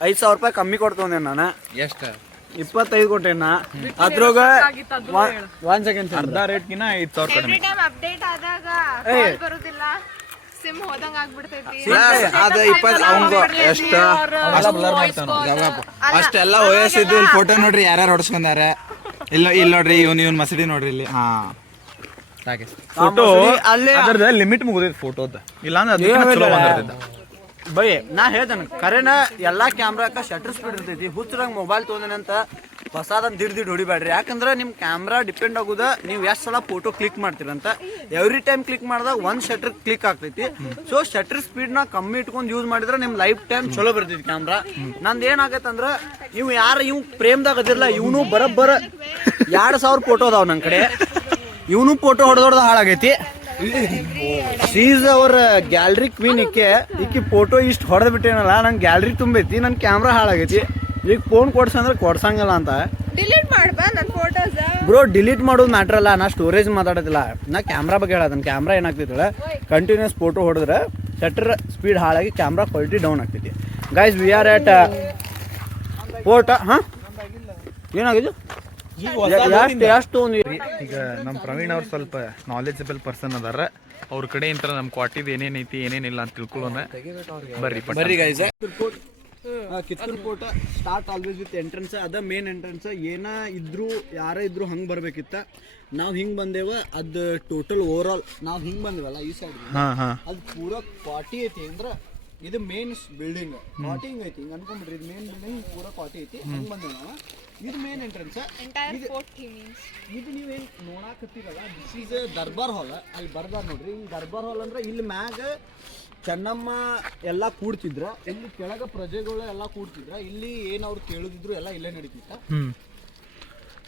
5,000 ರೂಪಾಯಿ ಕಮ್ಮಿ ಕೊಡ್ತಂದೆ ನಾನು. ಎಷ್ಟು 25 ಕೊಟ್ಟೇನ ಅದ್ರಾಗ 1 ಸೆಕೆಂಡ್ ಅರ್ಧ ರೇಟ್ಗಿನ 5,000 ಕಡಿಮೆ. ಅಪ್ಡೇಟ್ ಆದಾಗ ಬರುದಿಲ್ಲ, ಸಿಮ್ ಹೋದಂಗ ಆಗ್ಬಿಡ್ತೈತಿ. ಅದ 20 ಅವಂಗ ಎಷ್ಟ ಅಷ್ಟೆಲ್ಲ OS ಇದ್ದು ಇಲ್ಲಿ ಫೋಟೋ ನೋಡ್ರಿ ಯಾರ್ಯಾರು ಹೊಡ್ಸ್ಕೊಂಡಾರ. ಇಲ್ಲಿ ನೋಡ್ರಿ ಇವ್ನ್ ಮಸೀದಿ ನೋಡ್ರಿ ಇಲ್ಲಿ. ಹಾ ಫೋಟೋ ಅಲ್ಲೇ ಅದ್ರದ ಲಿಮಿಟ್ ಮುಗಿದೈತಿ ಫೋಟೋದ. ಇಲ್ಲಾಂದ್ರೆ ಅದಕ್ಕಿಂತ ಚಲೋ ಬಂದಿರ್ತೈತೆ. ಬೈ ನಾ ಹೇಳ್ತೇನೆ ಕರೆನ ಎಲ್ಲಾ ಕ್ಯಾಮ್ರಾಕ ಶಟರ್ ಸ್ಪೀಡ್ ಇರ್ತೈತಿ. ಹುಚ್ಚರಂಗ್ ಮೊಬೈಲ್ ತೊಗೊಂಡೇನಂತ ಹೊಸಾದಂತ ದಿಡ್ ಹೊಡಿಬೇಡ್ರಿ. ಯಾಕಂದ್ರೆ ನಿಮ್ ಕ್ಯಾಮ್ರಾ ಡಿಪೆಂಡ್ ಆಗುದ ನೀವು ಎಷ್ಟು ಸಲ ಫೋಟೋ ಕ್ಲಿಕ್ ಮಾಡ್ತೀರಂತ. ಎವ್ರಿ ಟೈಮ್ ಕ್ಲಿಕ್ ಮಾಡಿದಾಗ ಒಂದ್ ಶಟರ್ ಕ್ಲಿಕ್ ಆಗ್ತೈತಿ. ಸೊ ಶಟರ್ ಸ್ಪೀಡ್ ನ ಕಮ್ಮಿ ಇಟ್ಕೊಂಡು ಯೂಸ್ ಮಾಡಿದ್ರೆ ನಿಮ್ ಲೈಫ್ ಟೈಮ್ ಚಲೋ ಬರ್ತೈತಿ ಕ್ಯಾಮ್ರಾ. ನಂದು ಏನಾಗೈತೆ ಅಂದ್ರೆ ಇವ್ ಪ್ರೇಮ್ದಾಗ ಅದಿರಲ್ಲ, ಇವನು ಬರಬ್ಬರ 2,000 ಫೋಟೋ ಅದಾವ ನನ್ ಕಡೆ. ಇವನು ಫೋಟೋ ಹೊಡೆದೊಡ್ದ ಹಾಳಾಗೈತಿ. ಶೀಸ್ ಅವರ ಗ್ಯಾಲರಿ ಕ್ವೀನ್ ಈಕಿ ಫೋಟೋ ಇಷ್ಟು ಹೊಡೆದ್ ಬಿಟ್ಟೇನಲ್ಲ, ನನ್ ಗ್ಯಾಲರಿ ತುಂಬೈತಿ, ನನ್ ಕ್ಯಾಮ್ರಾ ಹಾಳಾಗೈತಿ. ಈಗ ಫೋನ್ ಕೊಡ್ಸಂದ್ರೆ ಕೊಡ್ಸಂಗಿಲ್ಲ ಅಂತ. ಡಿಲೀಟ್ ಮಾಡ್ಬಾ ನನ್ನ ಫೋಟೋಸ್. ಬ್ರೋ ಡಿಲೀಟ್ ಮಾಡೋದು ಮ್ಯಾಟ್ರ್ ಅಲ್ಲ, ನಾ ಸ್ಟೋರೇಜ್ ಮಾತಾಡೋದಿಲ್ಲ, ನಾ ಕ್ಯಾಮ್ರಾ ಬಗ್ಗೆ ಹೇಳೋದನ್ನ. ಕ್ಯಾಮ್ರಾ ಏನಾಗ್ತೈತಲ್ಲ, ಕಂಟಿನ್ಯೂಸ್ ಫೋಟೋ ಹೊಡೆದ್ರೆ ಶಟರ್ ಸ್ಪೀಡ್ ಹಾಳಾಗಿ ಕ್ಯಾಮ್ರಾ ಕ್ವಾಲಿಟಿ ಡೌನ್ ಆಗ್ತೈತಿ. Guys we are at fort. ಹಾ ಏನಾಗಿದ್ದು ಎಷ್ಟು ಈಗ ನಮ್ಮ ಪ್ರವೀಣ್ ಅವ್ರು ಸ್ವಲ್ಪ ನಾಲೆಜಬಲ್ ಪರ್ಸನ್ ಅದಾರ. ಅವ್ರ ಕಡೆ ಇಂತ ನಮ್ಮ ಕ್ವಾಟಿದ್ ಏನೇನೈತಿ ಏನೇನಿಲ್ಲ ಅಂತ ತಿಳ್ಕೊಳ್ಳೋಣ ಬರ್ರಿ ಗೈಸ್. ಕಿತ್ತೂರು ಕೋಟ ಸ್ಟಾರ್ಟ್ ಆಲ್ವೇಸ್ ವಿತ್ ಎಂಟ್ರೆನ್ಸ್. ಅದ ಮೇನ್ ಎಂಟ್ರೆನ್ಸ್. ಏನ ಇದ್ರು ಯಾರೇ ಇದ್ರು ಹಂಗೆ ಬರ್ಬೇಕಿತ್ತ. ನಾವು ಹಿಂಗೆ ಬಂದೇವ. ಅದು ಟೋಟಲ್ ಓವರ್ ಆಲ್ ನಾವು ಹಿಂಗೆ ಬಂದೇವಲ್ಲ ಈ ಸೈಡ್, ಅದು ಪೂರಾ ಕ್ವಾಟಿ ಐತಿ. ಅಂದ್ರೆ ಇದು ಮೇನ್ ಬಿಲ್ಡಿಂಗ್ ಕ್ವಾಟಿ ಹಿಂಗ್ ಐತಿ. ಹಿಂಗೆ ಅನ್ಕೊಂಡ್ಬಿಡ್ರಿ, ಇದು ಮೇನ್ ಬಿಲ್ಡಿಂಗ್ ಪೂರಾ ಕ್ವಾಟಿ ಐತಿ. ಹಂಗೆ ಬಂದೇವ ನಾವು. ಇದು ಮೇನ್ ಎಂಟ್ರೆನ್ಸ್. ಇದು ನೀವೇನು ನೋಡಾಕತ್ತೀರಲ್ಲ, ದಿಸ್ ಈಸ್ ದರ್ಬಾರ್ ಹಾಲ್. ಅಲ್ಲಿ ಬರ್ಬಾರ್ ನೋಡ್ರಿ, ಇಲ್ಲಿ ದರ್ಬಾರ್ ಹಾಲ್ ಅಂದ್ರೆ ಇಲ್ಲಿ ಮ್ಯಾಗ ಚೆನ್ನಮ್ಮ ಎಲ್ಲ ಕೂಡ್ತಿದ್ರ, ಇಲ್ಲಿ ಕೆಳಗ ಪ್ರಜೆಗಳು ಎಲ್ಲ ಕೂಡ್ತಿದ್ರ. ಇಲ್ಲಿ ಏನ್ ಅವ್ರು ಕೇಳುದಿದ್ರು ಎಲ್ಲ ಇಲ್ಲೇ ನಡೀತಿತ್ತ.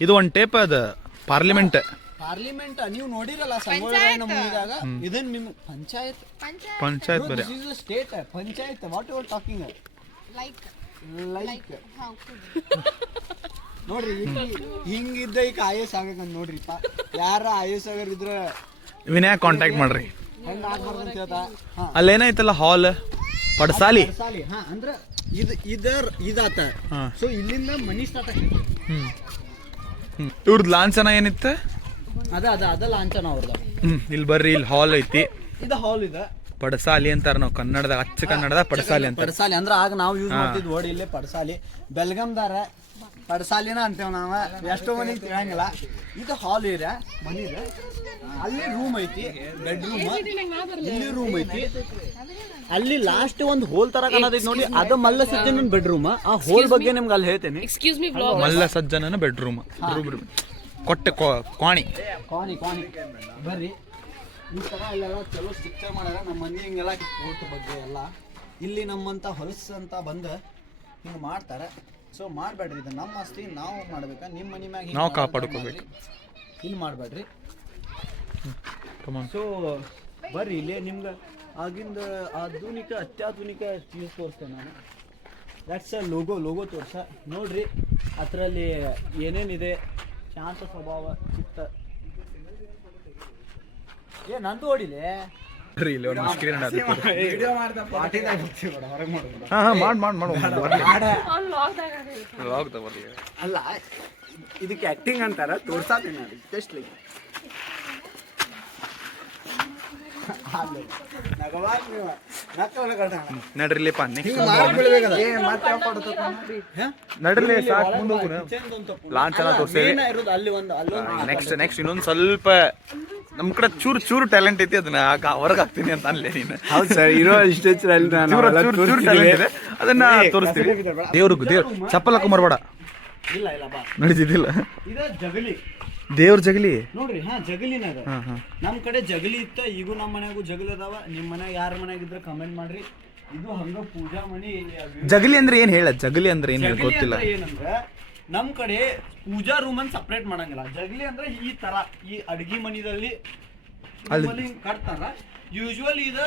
ಇದು ಒಂದ್ ಟೇಪ್ ಅದ ಪಾರ್ಲಿಮೆಂಟ್. ನೀವು ನೋಡಿರಲ್ಲ ಸಂಗೊಳ್ಳಿ ಮುಗಿದಾಗ. ಇದನ್ನ ನಿಮ್ ಪಂಚಾಯತ್ ಬೇರೆ state panchayat. What you are talking like ನೋಡ್ರಿ. ಹಿಂಗಿದ್ದ ಈಗ IAS ಆಗ್ಬೇಕಂತ ನೋಡ್ರಿಪ್ಪ. ಯಾರ IAS ಆಗರ್ ಇದ್ರ ವಿನಾಯಕ್ ಕಾಂಟ್ಯಾಕ್ಟ್ ಮಾಡ್ರಿ. ಹೆಂಗ ಆಗ್ಬಾರ್ದಂತ ಹೇಳ್ತಾ. ಅಲ್ಲೇನಾಯ್ತಲ್ಲ ಹಾಲ್ ಪಡ್ಸಾಲಿ. ಹಾ ಅಂದ್ರ ಇದಾತ. ಸೊ ಇಲ್ಲಿಂದ ಮನಿ ಸ್ಟಾರ್ಟ್ ಆಗ್ತೈತಿ. ಇವ್ರದ್ದು ಲಾಂಛನ ಏನಿತ್ತು? ಅದ ಲಾಂಛನ ಅವ್ರದ. ಇಲ್ಲಿ ಬರ್ರಿ, ಇಲ್ಲಿ ಹಾಲ್ ಐತಿ. ಇದು ಹಾಲ್ ಇದೆ. ಪಡಸಾಲಿ ಅಂತಾರ ನಾವು ಕನ್ನಡದಾಗ, ಅಚ್ಚ ಕನ್ನಡದಾಗ ಪಡಸಾಲಿ ಅಂತ. ಪಡಸಾಲಿ ಅಂದ್ರೆ ಆಗ ನಾವು ಯೂಸ್ ಮಾಡ್ತಿದ್ ವರ್ಡ್ ಇಲ್ಲೇ ಪಡಸಾಲಿ. ಬೆಲ್ಗಮ್ದಾರ ಪಡಸಾಲಿನ ಅಂತೇವ್ ನಾವ. ಎಷ್ಟೋ ಮನಿ ತಿಳಂಗಿಲ್ಲ. ಇದು ಹಾಲ್ ಏರಿಯಾ, ಮನಿ ಇದೆ. ಅಲ್ಲಿ ರೂಮ್ ಐತಿ, ಬೆಡ್ರೂಮ್. ಇಲ್ಲಿ ರೂಮ್ ಐತಿ. ಅಲ್ಲಿ ಲಾಸ್ಟ್ ಒಂದು ಹೋಲ್ ತರ ಕಾಣತೈತಿ ನೋಡಿ, ಅದು ಮಲ್ಲ ಸಜ್ಜನನ್ ಬೆಡ್ರೂಮ್. ಆ ಹೋಲ್ ಬಗ್ಗೆ ನಿಮ್ಗೆ ಅಲ್ಲಿ ಹೇಳ್ತೇನೆ. ಎಕ್ಸ್ಕ್ಯೂಸ್ ಮೀ, ಮಲ್ಲ ಸಜ್ಜನನ ಬೆಡ್ರೂಮ್. ಕೊಟ್ಟೆ ಕ್ವಾಣಿ ಬರ್ರಿ. ಈ ತರ ಇಲ್ಲೆಲ್ಲ ಚಲೋ ಸ್ಟ್ರಕ್ಚರ್ ಮಾಡ್ಯಾರ. ನಮ್ಮ ಮನೆ ಹಿಂಗೆಲ್ಲ ಫೋರ್ಟ್ ಬಗ್ಗೆ ಎಲ್ಲ ಇಲ್ಲಿ ನಮ್ಮಂತ ಹೊಲಸು ಅಂತ ಬಂದು ಹಿಂಗೆ ಮಾಡ್ತಾರೆ. ಸೊ ಮಾಡಬೇಡ್ರಿ, ಇದು ನಮ್ಮ ಆಸ್ತಿ, ನಾವು ಮಾಡ್ಬೇಕಾ. ನಿಮ್ಮ ಮನೆ ಮ್ಯಾಗ ನಾವು ಕಾಪಾಡ್ಕೋಬೇಕು. ಇಲ್ಲಿ ಮಾಡಬೇಡ್ರಿ. ಸೊ ಬರ್ರಿ ಇಲ್ಲಿ ನಿಮ್ಗೆ ಆಗಿಂದ ಆಧುನಿಕ ಅತ್ಯಾಧುನಿಕ ಚೀಸ್ ತೋರಿಸ್ತೇನೆ ನಾನು. ದಟ್ಸ್ ಅ ಲೋಗೋ ತೋರ್ಸ ನೋಡ್ರಿ. ಅದರಲ್ಲಿ ಏನೇನಿದೆ, ಶಾಂತ ಸ್ವಭಾವ, ಚಿತ್ತ. ನಂದು ಓಡಿಲೆ ಅಲ್ಲ, ಇದಕ್ಕೆ ಆಕ್ಟಿಂಗ್ ಅಂತಾರ. ತೋರ್ಸಾತೀನಿ ಜಸ್ಟ್ ಲೈಕ್ ನಡ್ರಿಲಿಪ್ಪ ನಡ್ರಿ ಸಾಕು, ಮುಂದೆ ಹೋಗುಣ. ಲಾಂಛನ ತೋರಿಸ್ತೇವೆ. ನೆಕ್ಸ್ಟ್ ಇನ್ನೊಂದು ಸ್ವಲ್ಪ ನಮ್ ಕಡೆ ಚೂರು ಟ್ಯಾಲೆಂಟ್ ಐತಿ, ಅದನ್ನ ಹೊರಗೆ ಹಾಕ್ತೀನಿ ಅಂತ ಅನ್ಲೇ ನೀನು. ಹೌದು ಸರ್, ಇರೋ ಇಷ್ಟೇ ಚೂರು ಟ್ಯಾಲೆಂಟ್ ಇದೆ, ಅದನ್ನ ತೋರಿಸ್ತೀವಿ. ದೇವ್ರ ಚಪ್ಪಲ್ ಹಾಕೊಂಡ್ ಬರಬೇಡ, ನಡೀತಿದ್ದಿಲ್ಲ. ದೇವ್ರ ಜಗಲಿ ನೋಡ್ರಿ. ಜಗಲಿನಾಗ ನಮ್ ಕಡೆ ಜಗಲಿ ಇತ್ತ. ಈಗೂ ನಮ್ಮ ಮನ್ಯಾಗೂ ಜಗಲಿ ಅದಾವ. ನಿಮ್ ಮನ್ಯಾಗ ಯಾರ ಮನ್ಯಾಗ ಇದ್ರ ಕಮೆಂಟ್ ಮಾಡ್ರಿ. ಇದು ಹಂಗ ಪೂಜಾ ಮನಿ. ಜಗಲಿ ಅಂದ್ರೆ ಏನ್ ಹೇಳ? ಜಗಲಿ ಅಂದ್ರೆ ಏನ್ ಗೊತ್ತಿಲ್ಲ. ಏನಂದ್ರ ನಮ್ ಕಡೆ ಪೂಜಾ ರೂಮ್ ಅನ್ನ ಸಪ್ರೇಟ್ ಮಾಡಂಗಿಲ್ಲ. ಜಗಲಿ ಅಂದ್ರೆ ಈ ತರ ಈ ಅಡ್ಗಿ ಮನಿದಲ್ಲಿ ಕಟ್ತಾರ. ಯೂಶುವಲಿ ಇದ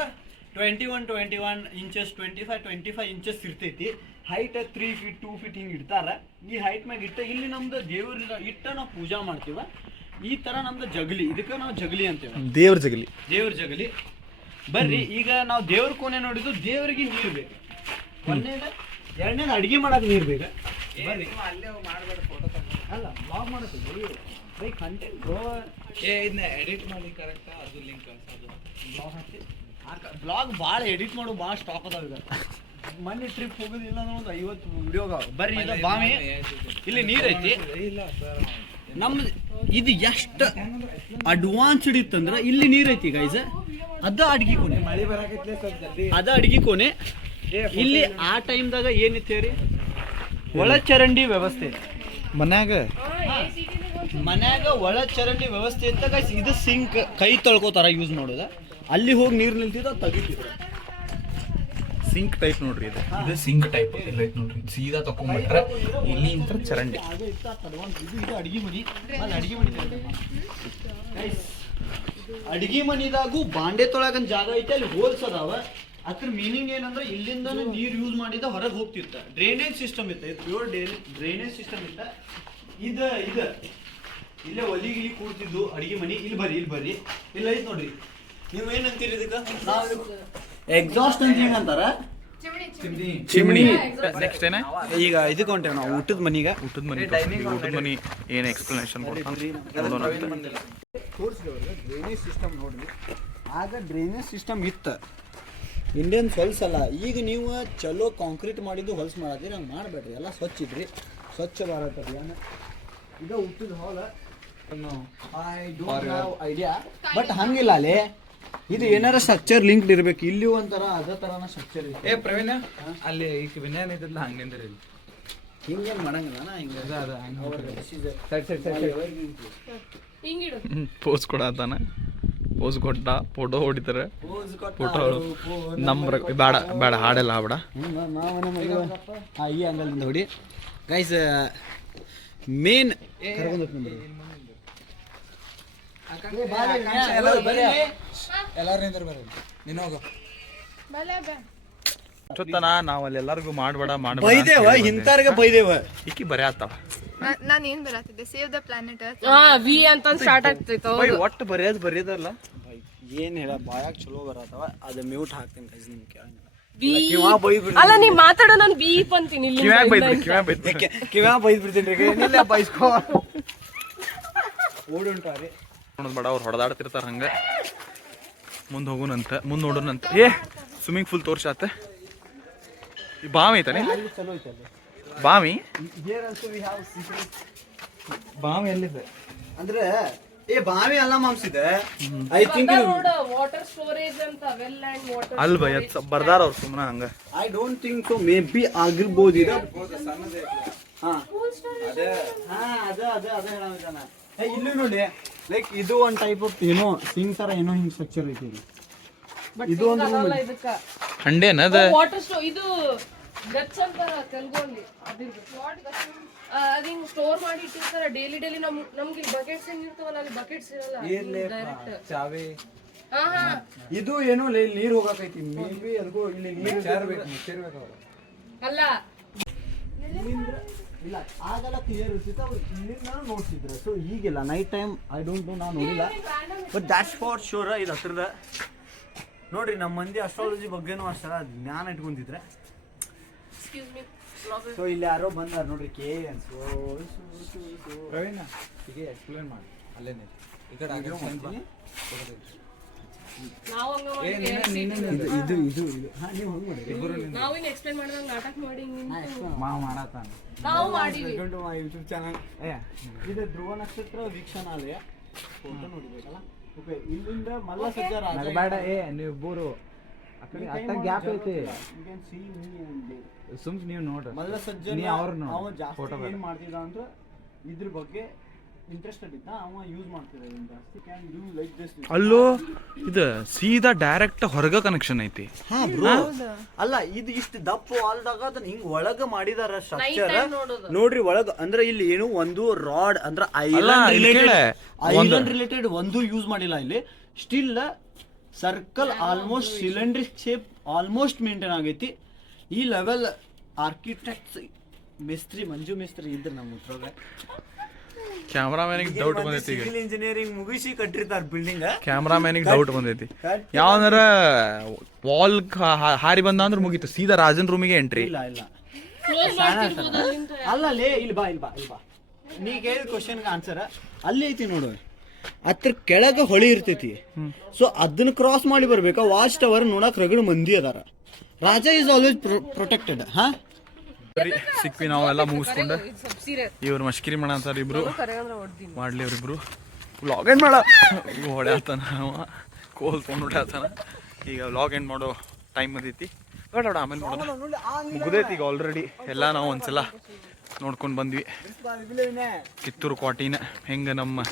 21 ಇಂಚಸ್ 25 ಇಂಚಸ್ ಇರ್ತೈತಿ. ಹೈಟ್ 3 ಫೀಟ್ 2 ಫೀಟ್ ಹಿಂಗೆ ಇಡ್ತಾರ. ಈ ಹೈಟ್ ಮ್ಯಾಗ ಇಟ್ಟ ಇಲ್ಲಿ ನಮ್ದು ದೇವ್ರ ಇಟ್ಟ ನಾವು ಪೂಜಾ ಮಾಡ್ತೀವ. ಈ ತರ ನಮ್ದು ಜಗಲಿ, ಇದಕ್ಕೆ ನಾವು ಜಗಲಿ ಅಂತೇವೆ, ದೇವ್ರ ಜಗಲಿ. ಬರ್ರಿ ಈಗ ನಾವು ದೇವ್ರ ಕೋಣೆ ನೋಡಿದ್ದು, ದೇವರಿಗೆ ನೀರು ಬೇಕು. ಎರಡನೇದು ಅಡಿಗೆ ಮಾಡಕ್ ನೀರು ಬೇಕು. ಬರ್ರಿ ಅಲ್ಲ ಬ್ಲಾಗ್ ಮಾಡತ್ತೀವಿ ಬೈ ಕಂಟೆಂಟ್ ಎಡಿಟ್ ಮಾಡಿ ಕರೆಕ್ಟ್ ಅದು ಲಿಂಕ್ ಬ್ಲಾಗ್ ಭಾಳ ಎಡಿಟ್ ಮಾಡೋ ಭಾಳ ಸ್ಟಾಕ್ ಅದಾವ ಈಗ. ಮೊನ್ನೆ ಟ್ರಿಪ್ ಹೋಗೋದಿಲ್ಲ ಅನ್ನೋ ಒಂದು 50 ವಿಡಿಯೋಗ. ಬರ್ರಿ ಈಗ ಬಾವಿ ಇಲ್ಲಿ ನೀರೈತಿ. ನಮ್ದು ಇದು ಎಷ್ಟು ಅಡ್ವಾನ್ಸ್ಡ್ ಇತ್ತಂದ್ರೆ ಇಲ್ಲಿ ನೀರೈತಿ ಗೈಸ್. ಅದ ಅಡ್ಗಿ ಕೋಣೆ, ಮಳೆ ಬರಾಕೈತ್ಲೆ ಸ್ವಲ್ಪ ಜಲ್ದಿ. ಅದ ಅಡ್ಗಿ ಕೋಣೆ. ಇಲ್ಲಿ ಆ ಟೈಮ್ದಾಗ ಏನಿತ್ತೇರಿ, ಒಳಚರಂಡಿ ವ್ಯವಸ್ಥೆ ಮನ್ಯಾಗ ಒಳಚರಂಡಿ ವ್ಯವಸ್ಥೆ ಇತ್ತ ಗೈಸ್. ಇದು ಸಿಂಕ್, ಕೈ ತೊಳ್ಕೋತಾರ ಯೂಸ್ ಮಾಡೋದ. ಅಲ್ಲಿ ಹೋಗಿ ನೀರು ನಿಲ್ತಿದ್ದ ತೆಗಿತಿದ್ರು. ಸಿಂಕ್ ಟೈಪ್ ನೋಡ್ರಿ ಇದು ಸಿಂಕ್ ಟೈಪ್ ಇಲ್ಲ ನೋಡ್ರಿ. ಸೀದಾ ತಕೊಂಡ್ಬಿಟ್ರೆ ಇಲ್ಲಿ ಇಂತ ಚರಂಡಿ. ಇದು ಅಡಿಗೆ ಮನಿ. ಅಲ್ಲಿ ಅಡಿಗೆ ಮನಿ ಅಡಿಗೆ ಮನಿದಾಗೂ ಬಾಂಡೆ ತೊಳಗನ್ ಜಾಗ ಐತೆ, ಅಲ್ಲಿ ಹೋಲ್ಸ್ ಅದಾವ. ಅದ್ರ ಮೀನಿಂಗ್ ಏನಂದ್ರೆ ಇಲ್ಲಿಂದ ನೀರು ಯೂಸ್ ಮಾಡಿದ ಹೊರಗೆ ಹೋಗ್ತಿತ್ತ. ಡ್ರೈನೇಜ್ ಸಿಸ್ಟಮ್ ಇತ್ತ, ಇದು ಪ್ಯೂರ್ ಡ್ರೈನೇಜ್ ಸಿಸ್ಟಮ್ ಇತ್ತ. ಇದು ಇಲ್ಲೇ ಒಲಿಗಿಲಿ ಕೂಡ್ತಿದ್ದು ಅಡಿಗೆ ಮನಿ. ಇಲ್ಲಿ ಬರ್ರಿ ಇಲ್ಲ ಐತ್ ನೋಡ್ರಿ. ನೀವ್ ಏನಂತೀರಿ ಇದಕ್ಕ? ನಾವು ಎಕ್ಸಾಸ್ಟ್ ಅಂತ ಏನಂತಾರ, ಚಿಮ್ನಿ. ನೆಕ್ಸ್ಟ್ ಏನ ಈಗ ಇದಕ್ಕೆ ಹೊಂಟೇವ್ ನಾವು ಊಟದ ಮನಿಗೆ. ಊಟದ ಮನಿ ಏನು ಎಕ್ಸ್ಪ್ಲನೇಷನ್ ಡ್ರೈನೇಜ್ ಸಿಸ್ಟಮ್ ನೋಡ್ರಿ. ಆಗ ಡ್ರೈನೇಜ್ ಸಿಸ್ಟಮ್ ಇತ್ತ, ಇಂಡಿಯನ್ ಹೊಲ್ಸ್ ಅಲ್ಲ. ಈಗ ನೀವು ಚಲೋ ಕಾಂಕ್ರೀಟ್ ಮಾಡಿದ್ದು ಹೊಲ್ಸ್ ಮಾಡತ್ತೀರಿ, ಹಂಗೆ ಮಾಡಬೇಡ್ರಿ. ಎಲ್ಲ ಸ್ವಚ್ಛ ಇದ್ರಿ, ಸ್ವಚ್ಛ ಭಾರತ ಅಭಿಯಾನ. ಇದು ಊಟದ hall. I don't have idea, but ಹಂಗಿಲ್ಲ ಅಲ್ಲೇ. ಇದು ಏನಾರ ಸ್ಟ್ರಕ್ಚರ್ ಲಿಂಕ್ಡ್ ಇರ್ಬೇಕು. ಇಲ್ಲಿ ಒಂಥರ ಅದೇ ತರನ ಸ್ಟ್ರಕ್ಚರ್ ಇದೆ. ಪ್ರವೀಣ ಅಲ್ಲಿ ಈಗ ವಿನ್ಯಾನ ಇದ್ದಲ್ಲ ಹಂಗಂದ್ರೆ ಹಿಂಗೇನು ಮಾಡಂಗಿಲ್ಲ ನಾ ಹಿಂಗೆ. ಹಿಂಗಿಡು. ಪೋಸ್ ಕೊಡತಾನ, ಪೋಸ್ ಕೊಟ್ಟ, ಫೋಟೋ ಹೊಡಿತಾರೆ. ಫೋಟೋ ನಂಬ್ರ ಬೇಡ ಹಾಡೆಲ್ಲ ಹಾಬೇಡ. ಈ ಅಂಗಲ್ದಿಂದ ಹೊಡಿ ಗೈಸ್. ಮೇನ್ ಎಲ್ಲಾರು ನಿಂದ್ರ ಬರ್ರಿ, ನೀನು ಹೋಗು. ಅಷ್ಟೊತ್ತನ ನಾವ್ ಅಲ್ಲಿ ಎಲ್ಲರಿಗೂ ಮಾಡ್ಬೇಡ ಬೈದೇವ, ಇಂತಾರ್ಗ ಬೈದೇವ. ಈಕಿ ಬರೇ ಆತಾವ. ನಾನು ಏನ್ ಬರತ್ತಿದ್ದೆ, ಸೇವ್ ದ ಪ್ಲಾನೆಟ್. ವಿ ಅಂತ ಸ್ಟಾರ್ಟ್ ಆಗ್ತೈತೆ. ಒಟ್ಟು ಬರೆಯೋದಲ್ಲ. ಏನ್ ಹೇಳ, ಬಾಯಾಗ ಚಲೋ ಬರತ್ತವ. ಅದು ಮ್ಯೂಟ್ ಹಾಕ್ತೀನಿ ಗೈಸ್, ನಿಮ್ಗೆ ಕೇಳಂಗಿಲ್ಲ. ಅಲ್ಲ ನೀ ಮಾತಾಡೋ ನಾನು ಬೀಪ್ ಅಂತೀನಿ. ಕಿವ್ಯಾಗ ಬೈದ್ ಬಿಡ್ತೀನಿ. ಬೈಸ್ಕೋ ಓಡುಂಟಾರಿ ಬೇಡ, ಅವ್ರು ಹೊಡೆದಾಡ್ತಿರ್ತಾರ ಹಂಗ. ಮುಂದೆ ಹೋಗೋಣಂತ, ಮುಂದೆ ನೋಡೋಣಂತ. Swimming pool ತೋರ್ಸಾತ. ಈ ಬಾವಿ ಐತಾನೆ, ಚಲೋ ಐತಲ್ಲ ಬಾವಿ. ಬಾವಿ ಎಲ್ಲಿದೆ ಅಂದ್ರೆ ಬಾವಿ ಅಲ್ಲ ಮಾಂಸಿದೆ. ಐ ಥಿಂಕ್ ವಾಟರ್ ಸ್ಟೋರೇಜ್ ಅಂತ, ವೆಲ್ ಅಂಡ್ ವಾಟರ್ ಅಲ್ವ ಬರ್ದಾರ ಅವ್ರು ಸುಮ್ಮನೆ ಹಂಗ. I don't think so, may be ಆಗಿರ್ಬೋದು ಇದು. ಇಲ್ಲಿ ನೋಡಿ, ಲೈಕ್ ಇದು ಒಂದ್ ಟೈಪ್ ಆಫ್ ಏನೋ ಸಿಂಗ್ ತರ ಏನೋ ಹಿಂಗ್ ಸ್ಟ್ರಕ್ಚರ್ ಐತಿ. ಇದು ಒಂದು ಹಂಡೇನದ ವಾಟರ್ ಸ್ಟೋ. ಇದು ಗಚ್ ಅಂತಾರ ತೆಲುಗಲ್ಲಿ. ಅದಿಂಗ್ ಸ್ಟೋರ್ ಮಾಡಿ ಇಟ್ಟಿರ್ತಾರ. ಡೈಲಿ ನಮ್ಗೆ ಬಕೆಟ್ಸ್ ಹೆಂಗ್ ಇರ್ತಾವಲ್ಲ, ಅಲ್ಲಿ ಬಕೆಟ್ಸ್ ಇರಲ್ಲ, ಡೈರೆಕ್ಟ್ ಚಾವಿ. ಇದು ಏನೋ ನೀರ್ ಹೋಗಕೈತಿ. ಮೇ ಬಿ ಅದಕ್ಕೂ ಇಲ್ಲಿ ನೀರ್ ಸೇರ್ಬೇಕು. ಅಲ್ಲ ಇಲ್ಲ ಆಗಲ್ಲ, ಕ್ಲಿಯರ್ ಇರ್ತಿತ್ತು. ಅವ್ರು ನೀರನ್ನ ನೋಡ್ತಿದ್ರು. ಸೊ ಈಗಿಲ್ಲ, night time I don't know, ನಾನು ನೋಡಿಲ್ಲ. ಬಟ್ ದ್ಯಾಟ್ಸ್ ಫಾರ್ ಶೋರ್ ಇದು ಹತ್ರದ. ನೋಡ್ರಿ, ನಮ್ಮ ಮಂದಿ ಅಸ್ಟ್ರಾಲಜಿ ಬಗ್ಗೆನೂ ಅಷ್ಟೆಲ್ಲ ಜ್ಞಾನ ಇಟ್ಕೊಂತಿದ್ರೆ. ಸೊ ಇಲ್ಲಿ ಯಾರೋ ಬಂದಾರ ನೋಡ್ರಿ, ಪ್ರವೀಣ ಈಗ ಎಕ್ಸ್ಪ್ಲೇನ್ ಮಾಡಿ. ಅಲ್ಲೇನೆ ಈ ಕಡೆ ನಾವು ನಾವೇನು ಎಕ್ಸ್ಪ್ಲೇನ್ ಮಾಡಿದಾಗ ನಾಟಕ ಮಾಡಿ ಮಾವ ಮಾಡತ್ತಾನ. ನಾವು ಮಾಡಿವಿ. ಯೂಟ್ಯೂಬ್ ಚಾನಲ್ ಇದು ಧ್ರುವ ನಕ್ಷತ್ರ ವೀಕ್ಷಣಾಲಯ. ಫೋಟೋ ನೋಡ್ಬೇಕಲ್ಲ. ಓಕೆ, ಇಲ್ಲಿಂದ ಮಲ್ಲ ಸಜ್ಜಾರ ಬೇಡ. ನೀವು ಬೋರು ಗ್ಯಾಪ್ ಐತಿ. ಸುಮ್ ನೀವು ನೋಡ್ರಿ, ಮಲ್ಲ ಸಜ್ಜನ ನೀ ಅವ್ರನ್ನ ಅವ ಜಾಸ್ತಿ ಫೋಟೋ ಏನ್ ಮಾಡ್ತಿದ್ದ ಅಂದ್ರೆ ಇದ್ರ ಬಗ್ಗೆ ಇಂಟ್ರೆಸ್ಟೆಡ್ ಇದ್ದ. ಅವ ಯೂಸ್ ಮಾಡ್ತಿದ್ದ ಜಾಸ್ತಿ. Can do like this. ಅಲ್ಲೋ ಇದು ಸೀದಾ ಡೈರೆಕ್ಟ್ ಹೊರಗ ಕನೆಕ್ಷನ್ ಐತಿ. ಅಲ್ಲ, ಇದು ಇಷ್ಟು ದಪ್ಪ ಆಲ್ದಾಗ ಅದನ್ನ ಹಿಂಗ್ ಒಳಗ ಮಾಡಿದಾರ ಸ್ಟ್ರಕ್ಚರ್. ನೋಡ್ರಿ ಒಳಗ ಅಂದ್ರೆ ಇಲ್ಲಿ ಏನು ಒಂದು ರಾಡ್ ಅಂದ್ರೆ ಐರನ್ ರಿಲೇಟೆಡ್ ಒಂದು ಯೂಸ್ ಮಾಡಿಲ್ಲ ಇಲ್ಲಿ. Still circle almost cylindric shape almost maintain ಆಗೈತಿ. ಈ ಲೆವೆಲ್ ಆರ್ಕಿಟೆಕ್ಟ್ಸ್ ಮೇಸ್ತ್ರಿ ಮಂಜು ಮೇಸ್ತ್ರಿ ಇದ್ರು ನಮ್ಮ ಉದ್ರೋಗ. ಕ್ಯಾಮ್ರಾಮ್ಯಾನಿಗೆ ಡೌಟ್ ಬಂದೈತಿ ಈಗ. ಸಿವಿಲ್ ಇಂಜಿನಿಯರಿಂಗ್ ಮುಗಿಸಿ ಕಟ್ಟಿರ್ತಾರ ಬಿಲ್ಡಿಂಗ್. ಕ್ಯಾಮ್ರಾಮ್ಯಾನಿಗೆ ಡೌಟ್ ಬಂದೈತಿ. ಯಾವಂದ್ರ ವಾಲ್ ಹಾರಿ ಬಂದ ಅಂದ್ರೆ ಮುಗೀತು, ಸೀದಾ ರಾಜನ್ ರೂಮಿಗೆ ಎಂಟ್ರಿ. ಇಲ್ಲ ಅಲ್ಲ ಲೇ, ಇಲ್ಲಿ ಬಾ ನೀ ಕೇಳಿದ ಕ್ವಶನ್ಗೆ ಆನ್ಸರ್ ಅಲ್ಲಿ ಐತಿ ನೋಡು. ಅದ್ರ ಕೆಳಗೆ ಹೊಳಿ ಇರ್ತೈತಿ. ಸೊ ಅದನ್ನ ಕ್ರಾಸ್ ಮಾಡಿ ಬರ್ಬೇಕಾ. ವಾಚ್ ಟವರ್ ನೋಡಕ್ ರಗಡು ಮಂದಿ ಅದಾರ. ರಾಜ ಇಸ್ ಆಲ್ವೇಸ್ ಪ್ರೊಟೆಕ್ಟೆಡ್. ಹಾ ಸಿಕ್ವಿ ನಾವೆಲ್ಲ ಮುಗಿಸ್ಕೊಂಡು. ಇವ್ರು ಮಶ್ಕಿರಿ ಮಾಡ ಅಂತಾರ ಇಬ್ರು, ಮಾಡ್ಲಿ ಅವ್ರಿಬ್ರು ವ್ಲಾಗ್ ಎಂಡ್ ಮಾಡ. ಈಗ ಹೊಡ್ಯಾತಾನ ಅವ, ಕೋಲ್ ತೊಗೊಂಡು ಹೊಡ್ಯಾತಾನ. ಈಗ ವ್ಲಾಗ್ ಎಂಡ್ ಮಾಡೋ ಟೈಮ್ ಬಂದೈತಿ. ಬೇಡ ಆಮೇಲೆ ಮಾಡೋಣ, ಮುಗ್ದೈತಿ ಈಗ ಆಲ್ರೆಡಿ. ಎಲ್ಲ ನಾವು ಒಂದ್ಸಲ ನೋಡ್ಕೊಂಡು ಬಂದ್ವಿ ಕಿತ್ತೂರು ಕೋಟಿನ. ಹೆಂಗೆ ನಮ್ಮ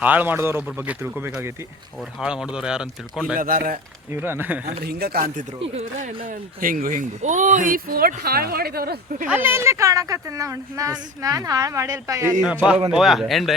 ಹಾಳು ಮಾಡಿದವ್ರ ಒಬ್ಬರ ಬಗ್ಗೆ ತಿಳ್ಕೊಬೇಕಾಗೈತಿ. ಅವ್ರು ಹಾಳು ಮಾಡಿದವ್ರು ಯಾರಂತ ತಿಳ್ಕೊಂಡೆ ಇವ್ರ ಅಂದ್ರೆ ಹಿಂಗ ಕಾಣ್ತಿದ್ರು. ಹಿಂಗು ಓ ಈ ಫೋರ್ಟ್ ಹಾಳು ಮಾಡಿದವ್ರ. ಅಲ್ಲ ಇಲ್ಲೇ ಕಾಣಕತ್ತೀನಿ ನೋಡ್. ನಾನ್ ಹಾಳು ಮಾಡಿಲ್ಪ. ಎಂಡ್